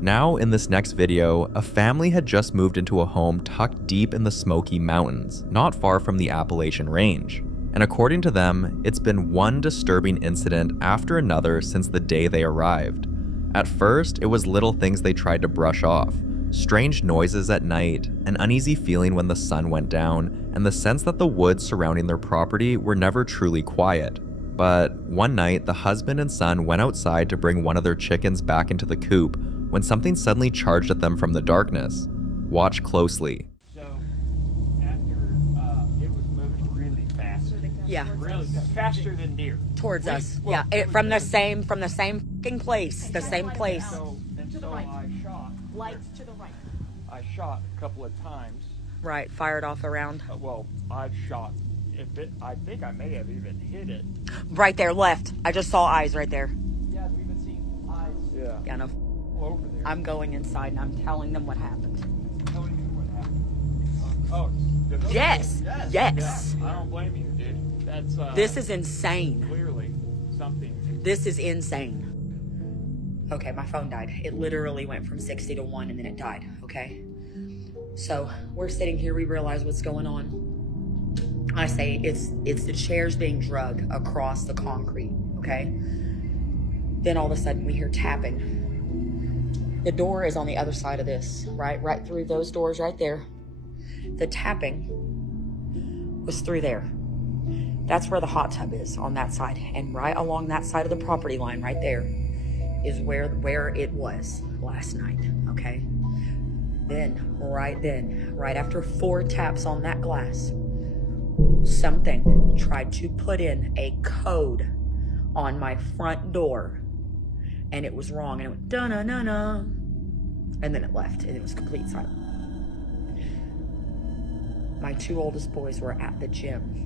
Now, in this next video, a family had just moved into a home tucked deep in the Smoky Mountains, not far from the Appalachian Range. And according to them, it's been one disturbing incident after another since the day they arrived. At first, it was little things they tried to brush off. Strange noises at night, an uneasy feeling when the sun went down, and the sense that the woods surrounding their property were never truly quiet. But one night, the husband and son went outside to bring one of their chickens back into the coop when something suddenly charged at them from the darkness. Watch closely. Yeah, really faster than deer. Towards us. Yeah, from the same fucking place, the same place. So I shot. Lights to the right. I shot a couple of times. Right, fired off around. Well, I've shot. I think I may have even hit it. Right there, left. I just saw eyes right there. Yeah, we've been seeing eyes. Yeah. Yeah, no. Over there. I'm going inside and I'm telling them what happened. Telling you what happened. Oh. Yes. Yes. Yeah, I don't blame you, dude. That's this is insane. Clearly something. This is insane. Okay, my phone died. It literally went from 60 to 1 and then it died, okay? So we're sitting here, we realize what's going on. I say it's the chairs being dragged across the concrete, okay? Then all of a sudden we hear tapping. The door is on the other side of this, right through those doors right there. The tapping was through there. That's where the hot tub is, on that side. And right along that side of the property line right there is where it was last night, okay? Then, right after 4 taps on that glass, something tried to put in a code on my front door, and it was wrong, and it went da-na-na-na, and then it left, and it was complete silence. My 2 oldest boys were at the gym.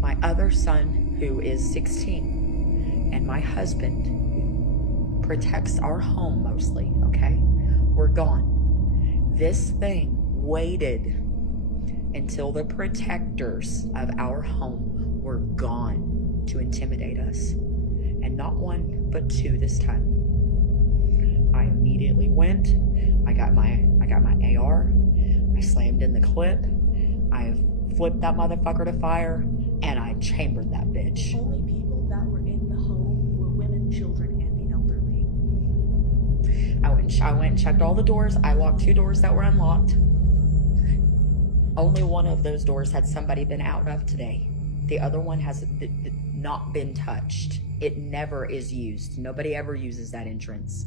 My other son, who is 16, and my husband, who protects our home mostly, okay, were gone. This thing waited until the protectors of our home were gone to intimidate us. And not 1, but 2 this time. I immediately went, I got my AR, I slammed in the clip, I flipped that motherfucker to fire, and I chambered that bitch. Only people that were in the home were women, children, and the elderly. I went and checked all the doors. I locked 2 doors that were unlocked. Only one of those doors had somebody been out of today. The other one has not been touched. It never is used. Nobody ever uses that entrance.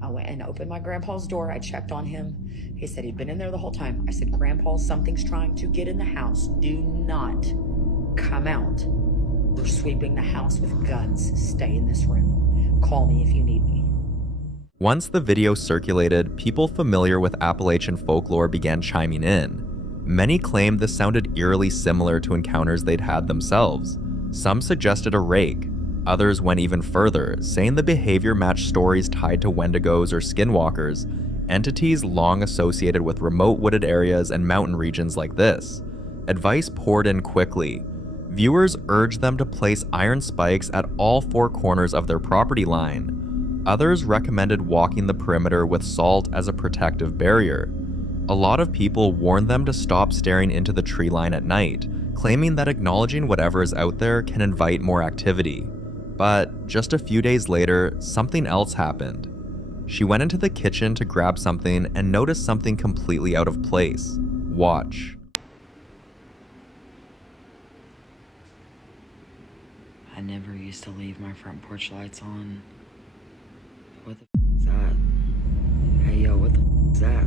I went and opened my grandpa's door. I checked on him. He said he'd been in there the whole time. I said, Grandpa, something's trying to get in the house. Do not come out. We're sweeping the house with guns. Stay in this room. Call me if you need me. Once the video circulated, people familiar with Appalachian folklore began chiming in. Many claimed this sounded eerily similar to encounters they'd had themselves. Some suggested a rake. Others went even further, saying the behavior matched stories tied to Wendigos or skinwalkers, entities long associated with remote wooded areas and mountain regions like this. Advice poured in quickly. Viewers urged them to place iron spikes at all 4 corners of their property line. Others recommended walking the perimeter with salt as a protective barrier. A lot of people warned them to stop staring into the tree line at night, claiming that acknowledging whatever is out there can invite more activity. But just a few days later, something else happened. She went into the kitchen to grab something and noticed something completely out of place. Watch. I never used to leave my front porch lights on. What the f is that? Hey yo, what the f is that?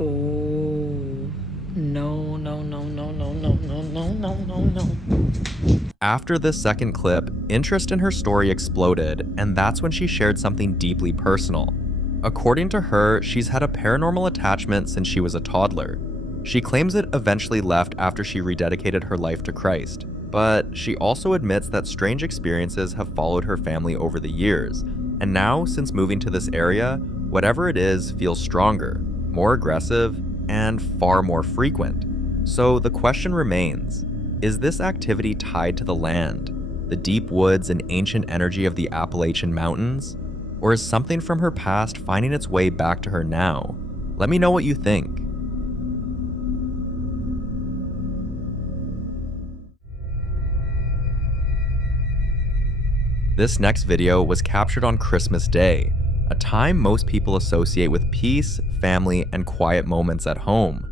Oh, no, no, no, no, no, no, no, no, no, no, no. After this second clip, interest in her story exploded, and that's when she shared something deeply personal. According to her, she's had a paranormal attachment since she was a toddler. She claims it eventually left after she rededicated her life to Christ, but she also admits that strange experiences have followed her family over the years, and now, since moving to this area, whatever it is feels stronger, more aggressive, and far more frequent. So the question remains, is this activity tied to the land, the deep woods and ancient energy of the Appalachian Mountains? Or is something from her past finding its way back to her now? Let me know what you think. This next video was captured on Christmas Day, a time most people associate with peace, family, and quiet moments at home.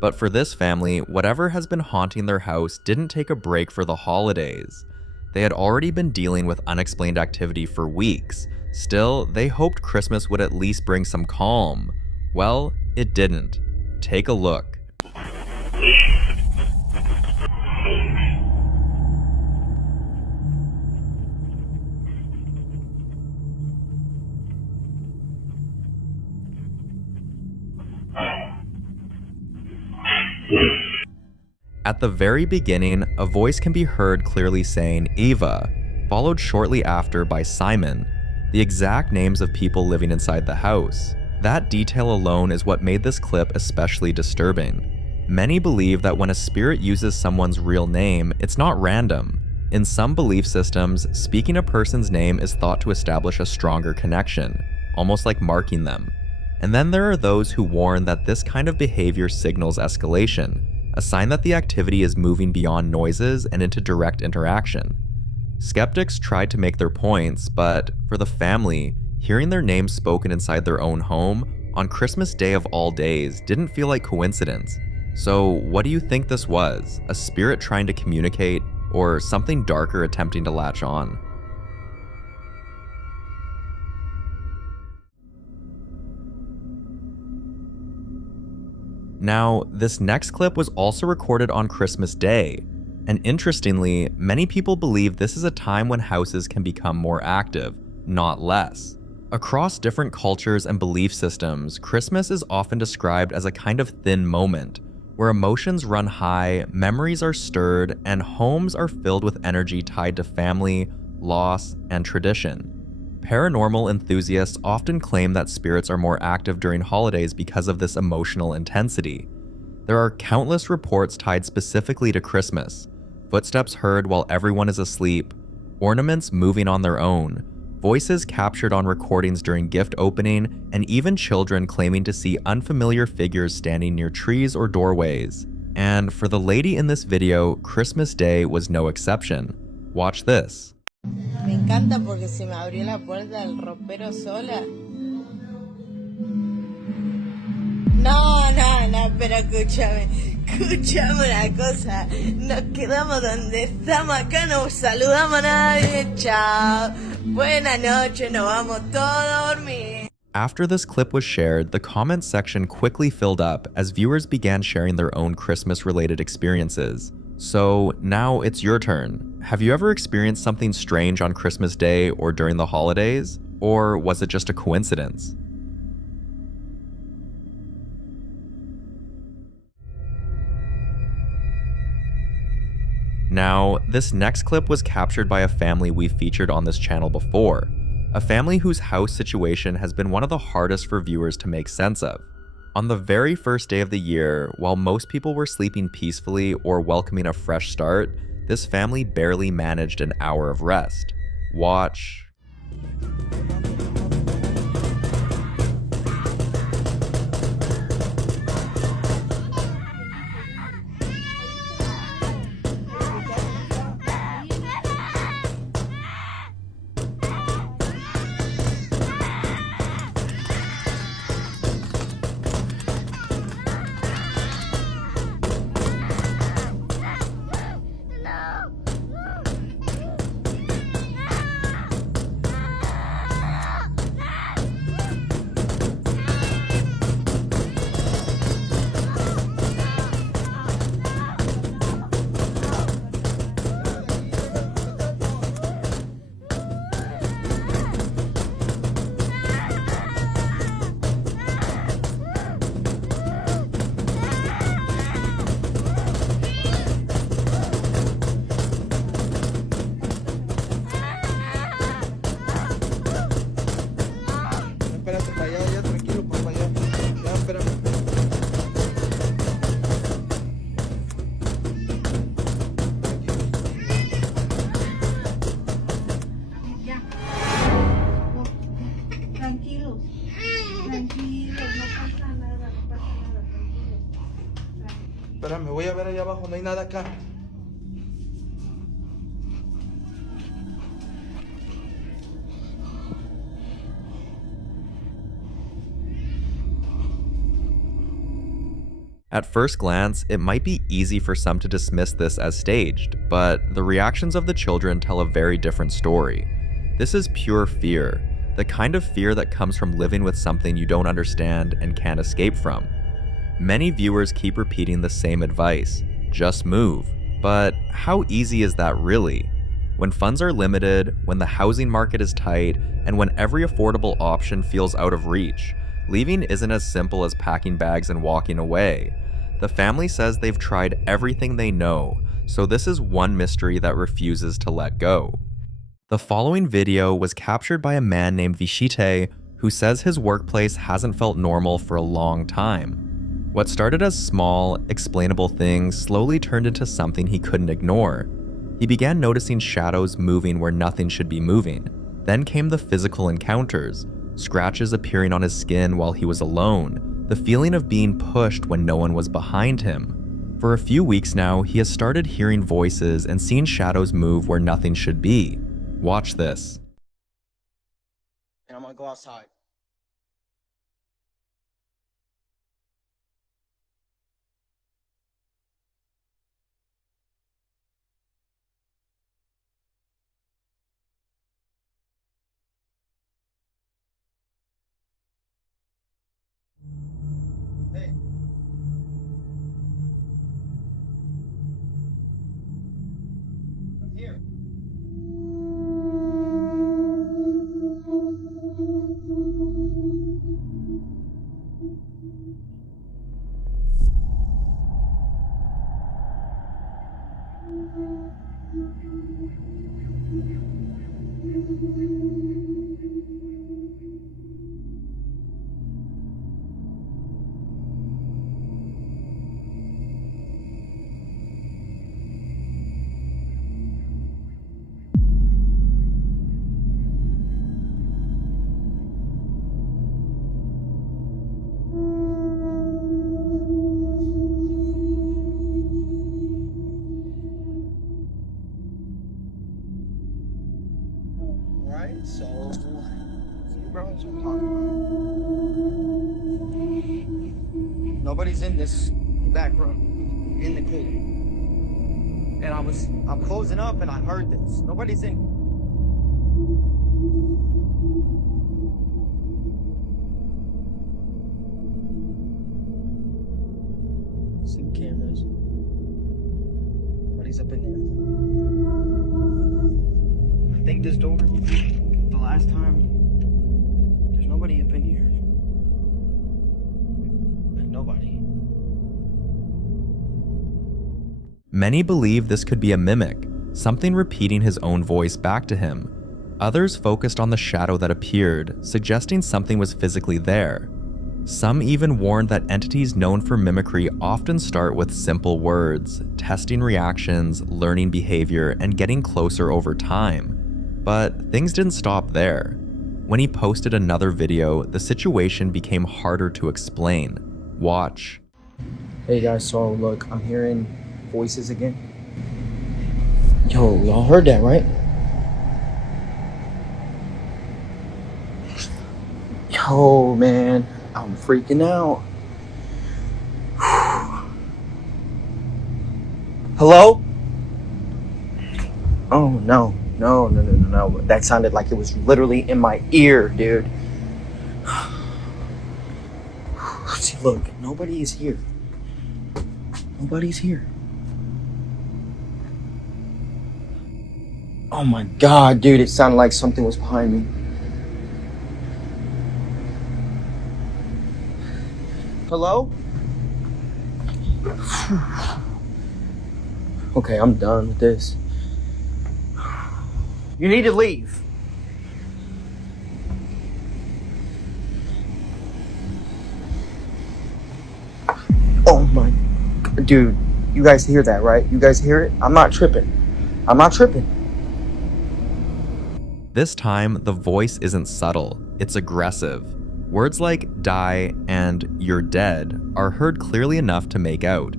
But for this family, whatever has been haunting their house didn't take a break for the holidays. They had already been dealing with unexplained activity for weeks. Still, they hoped Christmas would at least bring some calm. Well, it didn't. Take a look. At the very beginning, a voice can be heard clearly saying Eva, followed shortly after by Simon, the exact names of people living inside the house. That detail alone is what made this clip especially disturbing. Many believe that when a spirit uses someone's real name, it's not random. In some belief systems, speaking a person's name is thought to establish a stronger connection, almost like marking them. And then there are those who warn that this kind of behavior signals escalation, a sign that the activity is moving beyond noises and into direct interaction. Skeptics tried to make their points, but for the family, hearing their names spoken inside their own home on Christmas Day of all days didn't feel like coincidence. So what do you think this was? A spirit trying to communicate, or something darker attempting to latch on? Now, this next clip was also recorded on Christmas Day, and interestingly, many people believe this is a time when houses can become more active, not less. Across different cultures and belief systems, Christmas is often described as a kind of thin moment, where emotions run high, memories are stirred, and homes are filled with energy tied to family, loss, and tradition. Paranormal enthusiasts often claim that spirits are more active during holidays because of this emotional intensity. There are countless reports tied specifically to Christmas: footsteps heard while everyone is asleep, ornaments moving on their own, voices captured on recordings during gift opening, and even children claiming to see unfamiliar figures standing near trees or doorways. And for the lady in this video, Christmas Day was no exception. Watch this. Me encanta porque se me abrió la puerta del ropero sola. No, pero escúchame una cosa. Nos quedamos donde estamos acá, no saludamos a nadie. Chao. Buenas noches, nos vamos todos a dormir. After this clip was shared, the comments section quickly filled up as viewers began sharing their own Christmas-related experiences. So now it's your turn. Have you ever experienced something strange on Christmas Day or during the holidays? Or was it just a coincidence? Now, this next clip was captured by a family we've featured on this channel before. A family whose house situation has been one of the hardest for viewers to make sense of. On the very first day of the year, while most people were sleeping peacefully or welcoming a fresh start, this family barely managed an hour of rest. Watch. Espérame, voy a ver allá abajo, no hay nada acá. At first glance, it might be easy for some to dismiss this as staged, but the reactions of the children tell a very different story. This is pure fear, the kind of fear that comes from living with something you don't understand and can't escape from. Many viewers keep repeating the same advice, just move. But how easy is that really? When funds are limited, when the housing market is tight, and when every affordable option feels out of reach, leaving isn't as simple as packing bags and walking away. The family says they've tried everything they know, so this is one mystery that refuses to let go. The following video was captured by a man named Vishite, who says his workplace hasn't felt normal for a long time. What started as small, explainable things slowly turned into something he couldn't ignore. He began noticing shadows moving where nothing should be moving. Then came the physical encounters, scratches appearing on his skin while he was alone, the feeling of being pushed when no one was behind him. For a few weeks now, he has started hearing voices and seeing shadows move where nothing should be. Watch this. And I'm gonna go outside. So, bro, that's what I'm talking about. Nobody's in this back room, in the cave. And I'm closing up and I heard this. Nobody's in. See the cameras. Nobody's up in there. I think this door. The last time, there's nobody up in here. Nobody. Many believe this could be a mimic, something repeating his own voice back to him. Others focused on the shadow that appeared, suggesting something was physically there. Some even warned that entities known for mimicry often start with simple words, testing reactions, learning behavior, and getting closer over time. But things didn't stop there. When he posted another video, the situation became harder to explain. Watch. Hey guys, so look, I'm hearing voices again. Yo, y'all heard that, right? Yo, man, I'm freaking out. Hello? Oh, no. No. That sounded like it was literally in my ear, dude. See, look, nobody is here. Nobody's here. Oh my god, dude, it sounded like something was behind me. Hello? Okay, I'm done with this. You need to leave. Oh my god, dude, you guys hear that, right? You guys hear it? I'm not tripping. I'm not tripping. This time, the voice isn't subtle, it's aggressive. Words like die and you're dead are heard clearly enough to make out.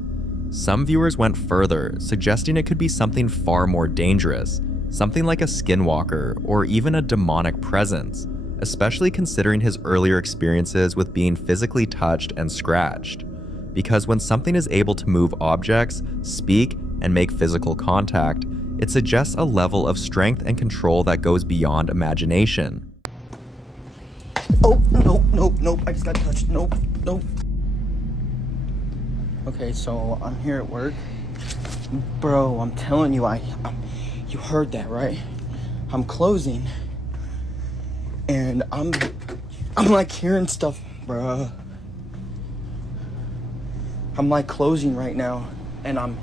Some viewers went further, suggesting it could be something far more dangerous, something like a skinwalker or even a demonic presence, especially considering his earlier experiences with being physically touched and scratched. Because when something is able to move objects, speak, and make physical contact, it suggests a level of strength and control that goes beyond imagination. Oh, nope, I just got touched. Nope. Okay, so I'm here at work. Bro, I'm telling you, you heard that, right? I'm closing. And I'm like hearing stuff, bruh. I'm like closing right now, and I'm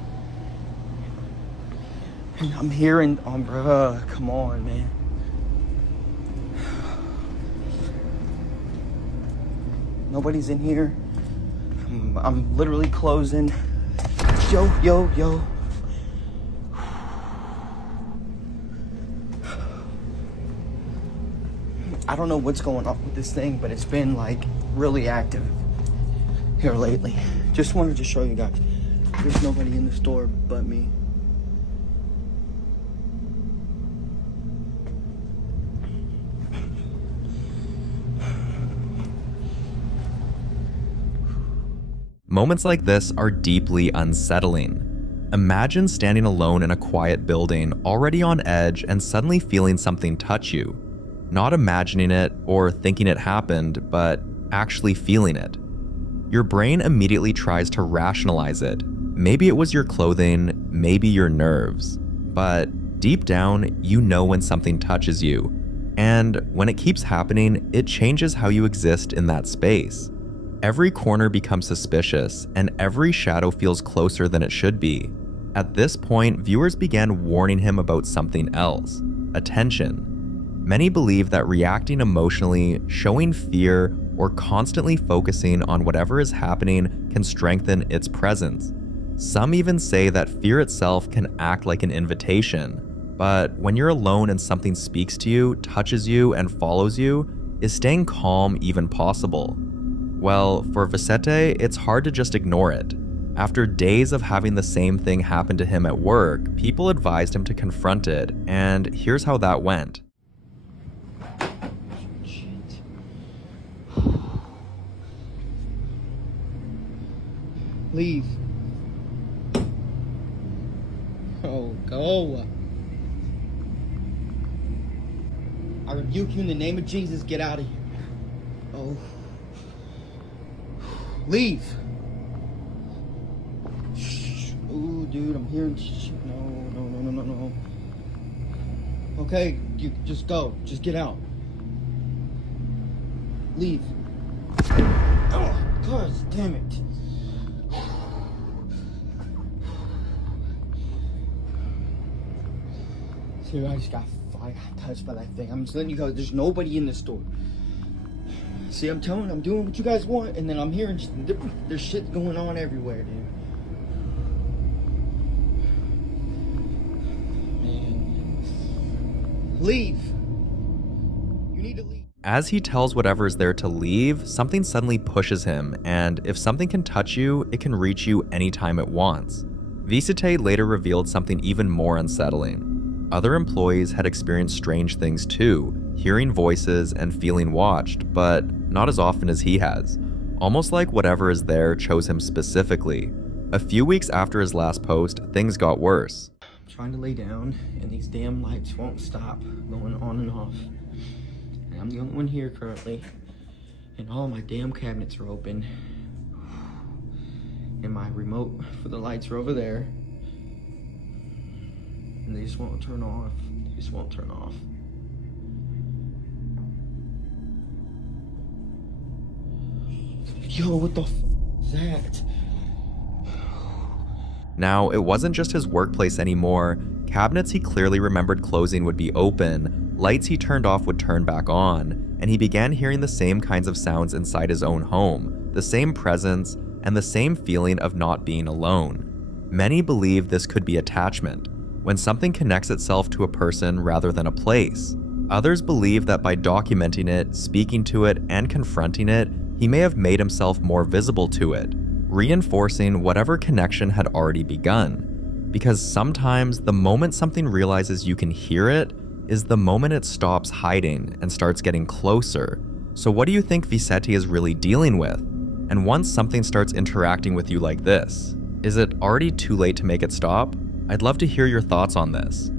hearing, bruh, come on, man. Nobody's in here. I'm literally closing. Yo. I don't know what's going on with this thing, but it's been like really active here lately. Just wanted to show you guys. There's nobody in the store but me. Moments like this are deeply unsettling. Imagine standing alone in a quiet building, already on edge, and suddenly feeling something touch you. Not imagining it or thinking it happened, but actually feeling it. Your brain immediately tries to rationalize it. Maybe it was your clothing, maybe your nerves. But deep down, you know when something touches you. And when it keeps happening, it changes how you exist in that space. Every corner becomes suspicious, and every shadow feels closer than it should be. At this point, viewers began warning him about something else: attention. Many believe that reacting emotionally, showing fear, or constantly focusing on whatever is happening can strengthen its presence. Some even say that fear itself can act like an invitation. But when you're alone and something speaks to you, touches you, and follows you, is staying calm even possible? Well, for Vicente, it's hard to just ignore it. After days of having the same thing happen to him at work, people advised him to confront it, and here's how that went. Leave. Oh, go. I rebuke you in the name of Jesus. Get out of here. Oh. Leave. Ooh, dude, I'm hearing shit. No. Okay, you just go. Just get out. Leave. Oh, God damn it. Dude, I got touched by that thing. I'm just letting you go. There's nobody in the store. See, I'm telling you, I'm doing what you guys want, and then I'm hearing there's shit going on everywhere, dude. Man. Leave. You need to leave. As he tells whatever's there to leave, something suddenly pushes him, and if something can touch you, it can reach you anytime it wants. Visite later revealed something even more unsettling. Other employees had experienced strange things too, hearing voices and feeling watched, but not as often as he has. Almost like whatever is there chose him specifically. A few weeks after his last post, things got worse. I'm trying to lay down, and these damn lights won't stop going on and off. And I'm the only one here currently, and all my damn cabinets are open. And my remote for the lights are over there. And they just won't turn off. They just won't turn off. Yo, what the f is that? Now, it wasn't just his workplace anymore. Cabinets he clearly remembered closing would be open, lights he turned off would turn back on, and he began hearing the same kinds of sounds inside his own home, the same presence, and the same feeling of not being alone. Many believe this could be attachment, when something connects itself to a person rather than a place. Others believe that by documenting it, speaking to it, and confronting it, he may have made himself more visible to it, reinforcing whatever connection had already begun. Because sometimes the moment something realizes you can hear it is the moment it stops hiding and starts getting closer. So what do you think Visite is really dealing with? And once something starts interacting with you like this, is it already too late to make it stop? I'd love to hear your thoughts on this.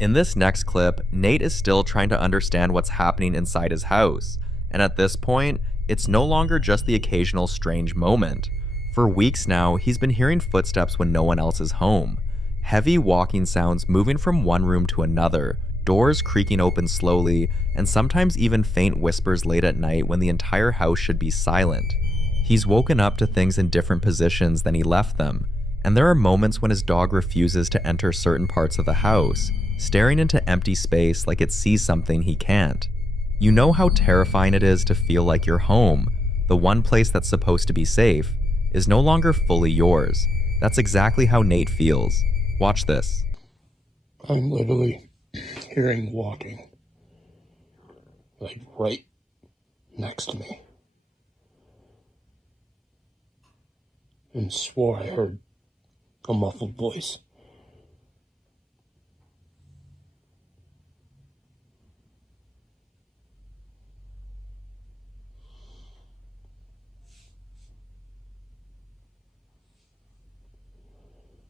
In this next clip, Nate is still trying to understand what's happening inside his house, and at this point, it's no longer just the occasional strange moment. For weeks now, he's been hearing footsteps when no one else is home. Heavy walking sounds moving from one room to another, doors creaking open slowly, and sometimes even faint whispers late at night when the entire house should be silent. He's woken up to things in different positions than he left them, and there are moments when his dog refuses to enter certain parts of the house, staring into empty space like it sees something he can't. You know how terrifying it is to feel like your home, the one place that's supposed to be safe, is no longer fully yours. That's exactly how Nate feels. Watch this. I'm literally hearing walking, like right next to me, and swore I heard a muffled voice.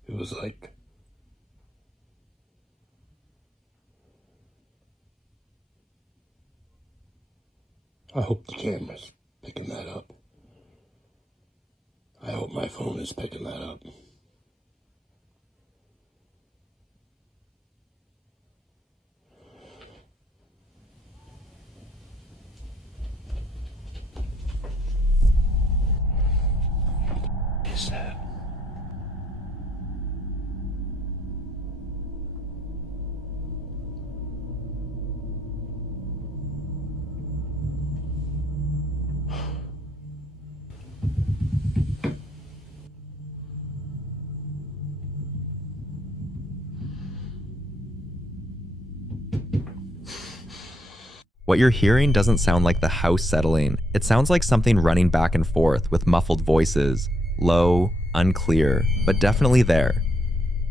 It was like I hope the camera's picking that up. I hope my phone is picking that up. What is that? What you're hearing doesn't sound like the house settling. It sounds like something running back and forth with muffled voices, low, unclear, but definitely there.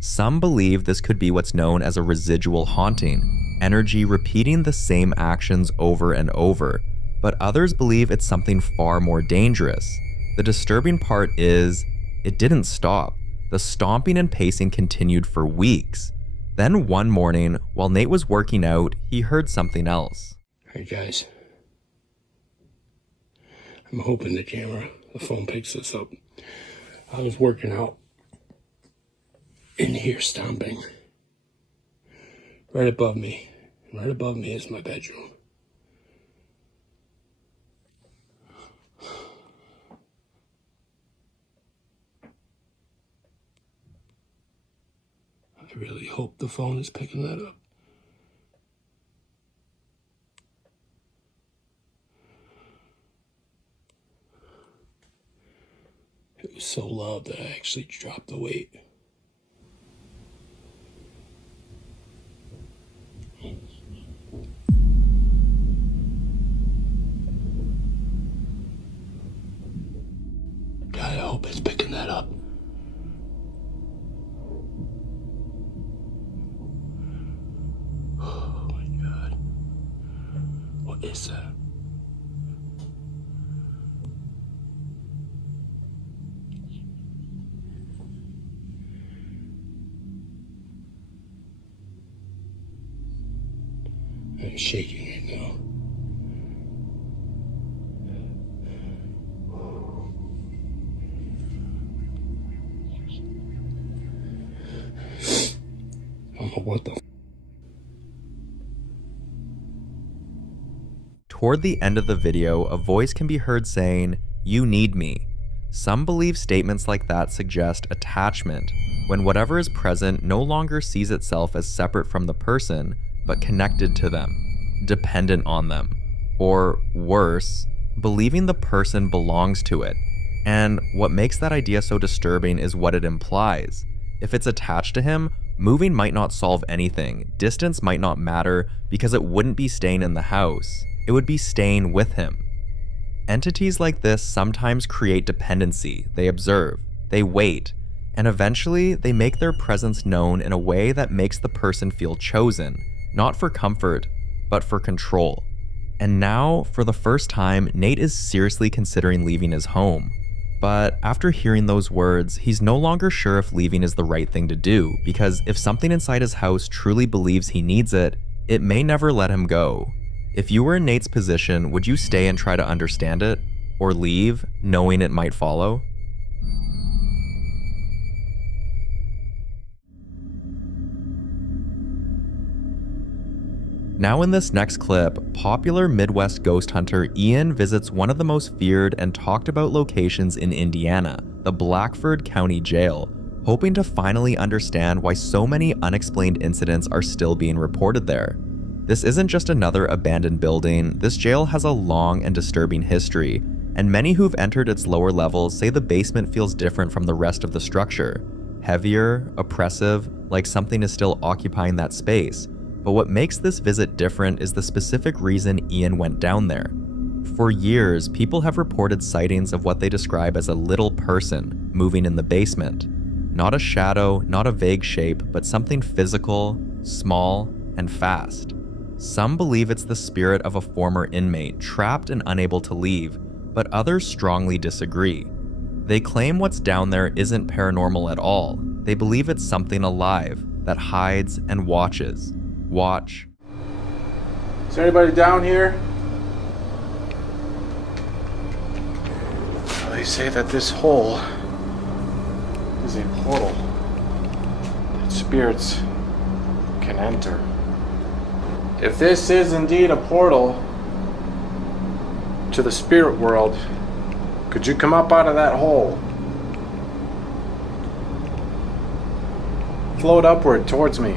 Some believe this could be what's known as a residual haunting, energy repeating the same actions over and over, but others believe it's something far more dangerous. The disturbing part is, it didn't stop. The stomping and pacing continued for weeks. Then one morning, while Nate was working out, he heard something else. Hey guys, I'm hoping the phone picks this up. I was working out in here stomping right above me. Right above me is my bedroom. I really hope the phone is picking that up. It was so loud that I actually dropped the weight. God, I hope it's picking that up. Oh my God. What is that? I'm shaking right now. I don't know what the Toward the end of the video, a voice can be heard saying, "You need me." Some believe statements like that suggest attachment, when whatever is present no longer sees itself as separate from the person, but connected to them, dependent on them, or worse, believing the person belongs to it. And what makes that idea so disturbing is what it implies. If it's attached to him, moving might not solve anything, distance might not matter because it wouldn't be staying in the house, it would be staying with him. Entities like this sometimes create dependency. They observe, they wait, and eventually they make their presence known in a way that makes the person feel chosen, not for comfort, but for control. And now, for the first time, Nate is seriously considering leaving his home. But after hearing those words, he's no longer sure if leaving is the right thing to do, because if something inside his house truly believes he needs it, it may never let him go. If you were in Nate's position, would you stay and try to understand it, or leave, knowing it might follow? Now in this next clip, popular Midwest ghost hunter Ian visits one of the most feared and talked about locations in Indiana, the Blackford County Jail, hoping to finally understand why so many unexplained incidents are still being reported there. This isn't just another abandoned building, this jail has a long and disturbing history, and many who've entered its lower levels say the basement feels different from the rest of the structure. Heavier, oppressive, like something is still occupying that space. But what makes this visit different is the specific reason Ian went down there. For years, people have reported sightings of what they describe as a little person moving in the basement. Not a shadow, not a vague shape, but something physical, small, and fast. Some believe it's the spirit of a former inmate trapped and unable to leave, but others strongly disagree. They claim what's down there isn't paranormal at all. They believe it's something alive that hides and watches. Watch. Is there anybody down here? They say that this hole is a portal that spirits can enter. If this is indeed a portal to the spirit world, could you come up out of that hole? Float upward towards me.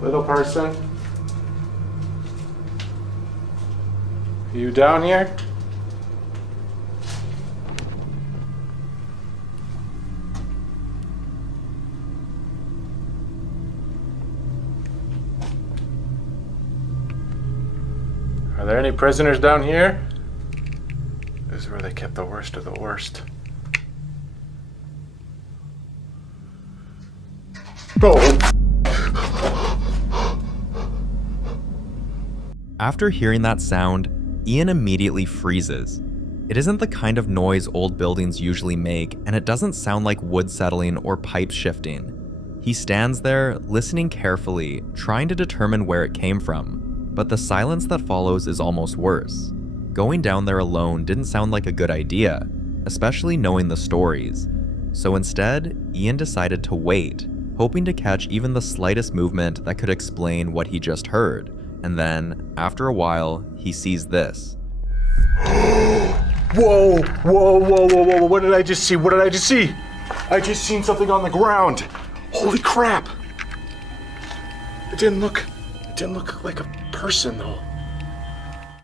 Little person, are you down here? Are there any prisoners down here? This is where they kept the worst of the worst. Oh. After hearing that sound, Ian immediately freezes. It isn't the kind of noise old buildings usually make, and it doesn't sound like wood settling or pipes shifting. He stands there, listening carefully, trying to determine where it came from. But the silence that follows is almost worse. Going down there alone didn't sound like a good idea, especially knowing the stories. So instead, Ian decided to wait, hoping to catch even the slightest movement that could explain what he just heard. And then, after a while, he sees this. Whoa, whoa, whoa, whoa, whoa, what did I just see? What did I just see? I just seen something on the ground. Holy crap. It didn't look like a person though.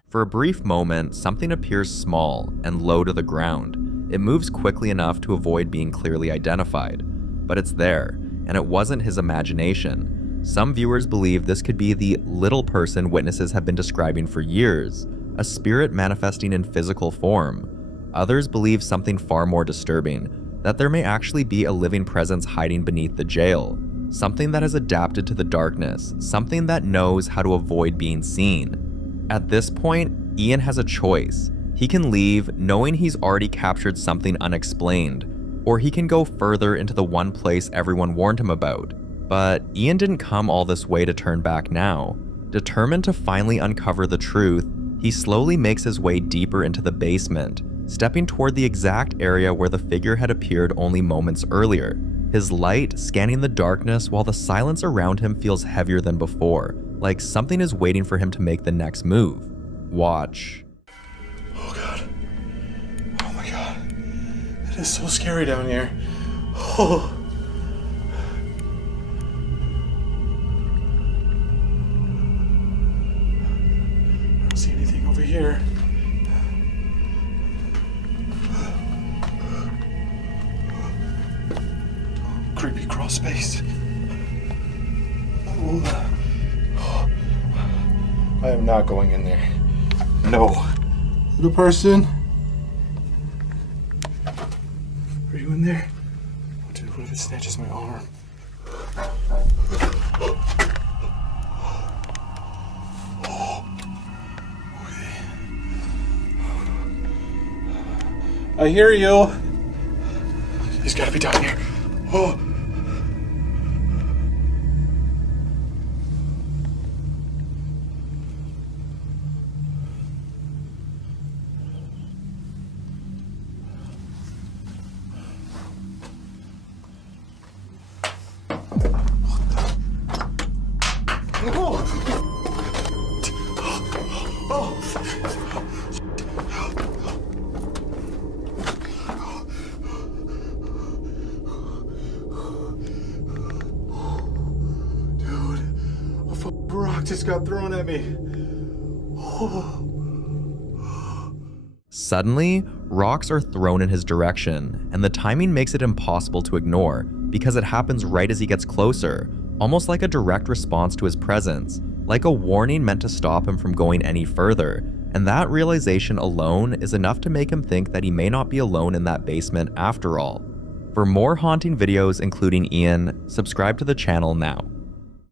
For a brief moment, something appears small and low to the ground. It moves quickly enough to avoid being clearly identified, but it's there, and it wasn't his imagination. Some viewers believe this could be the little person witnesses have been describing for years, a spirit manifesting in physical form. Others believe something far more disturbing, that there may actually be a living presence hiding beneath the jail, something that has adapted to the darkness, something that knows how to avoid being seen. At this point, Ian has a choice. He can leave knowing he's already captured something unexplained, or he can go further into the one place everyone warned him about. But Ian didn't come all this way to turn back now. Determined to finally uncover the truth, he slowly makes his way deeper into the basement, stepping toward the exact area where the figure had appeared only moments earlier, his light scanning the darkness while the silence around him feels heavier than before, like something is waiting for him to make the next move. Watch. Oh god. Oh my god. It is so scary down here. Oh. I don't see anything over here. Creepy crawl space. Oh. I am not going in there. No. Little person. Are you in there? Oh, dude, what if it snatches my arm? I hear you. He's gotta be down here. Oh. Rock just got thrown at me. Oh. Suddenly, rocks are thrown in his direction, and the timing makes it impossible to ignore because it happens right as he gets closer, almost like a direct response to his presence, like a warning meant to stop him from going any further. And that realization alone is enough to make him think that he may not be alone in that basement after all. For more haunting videos including Ian, subscribe to the channel now.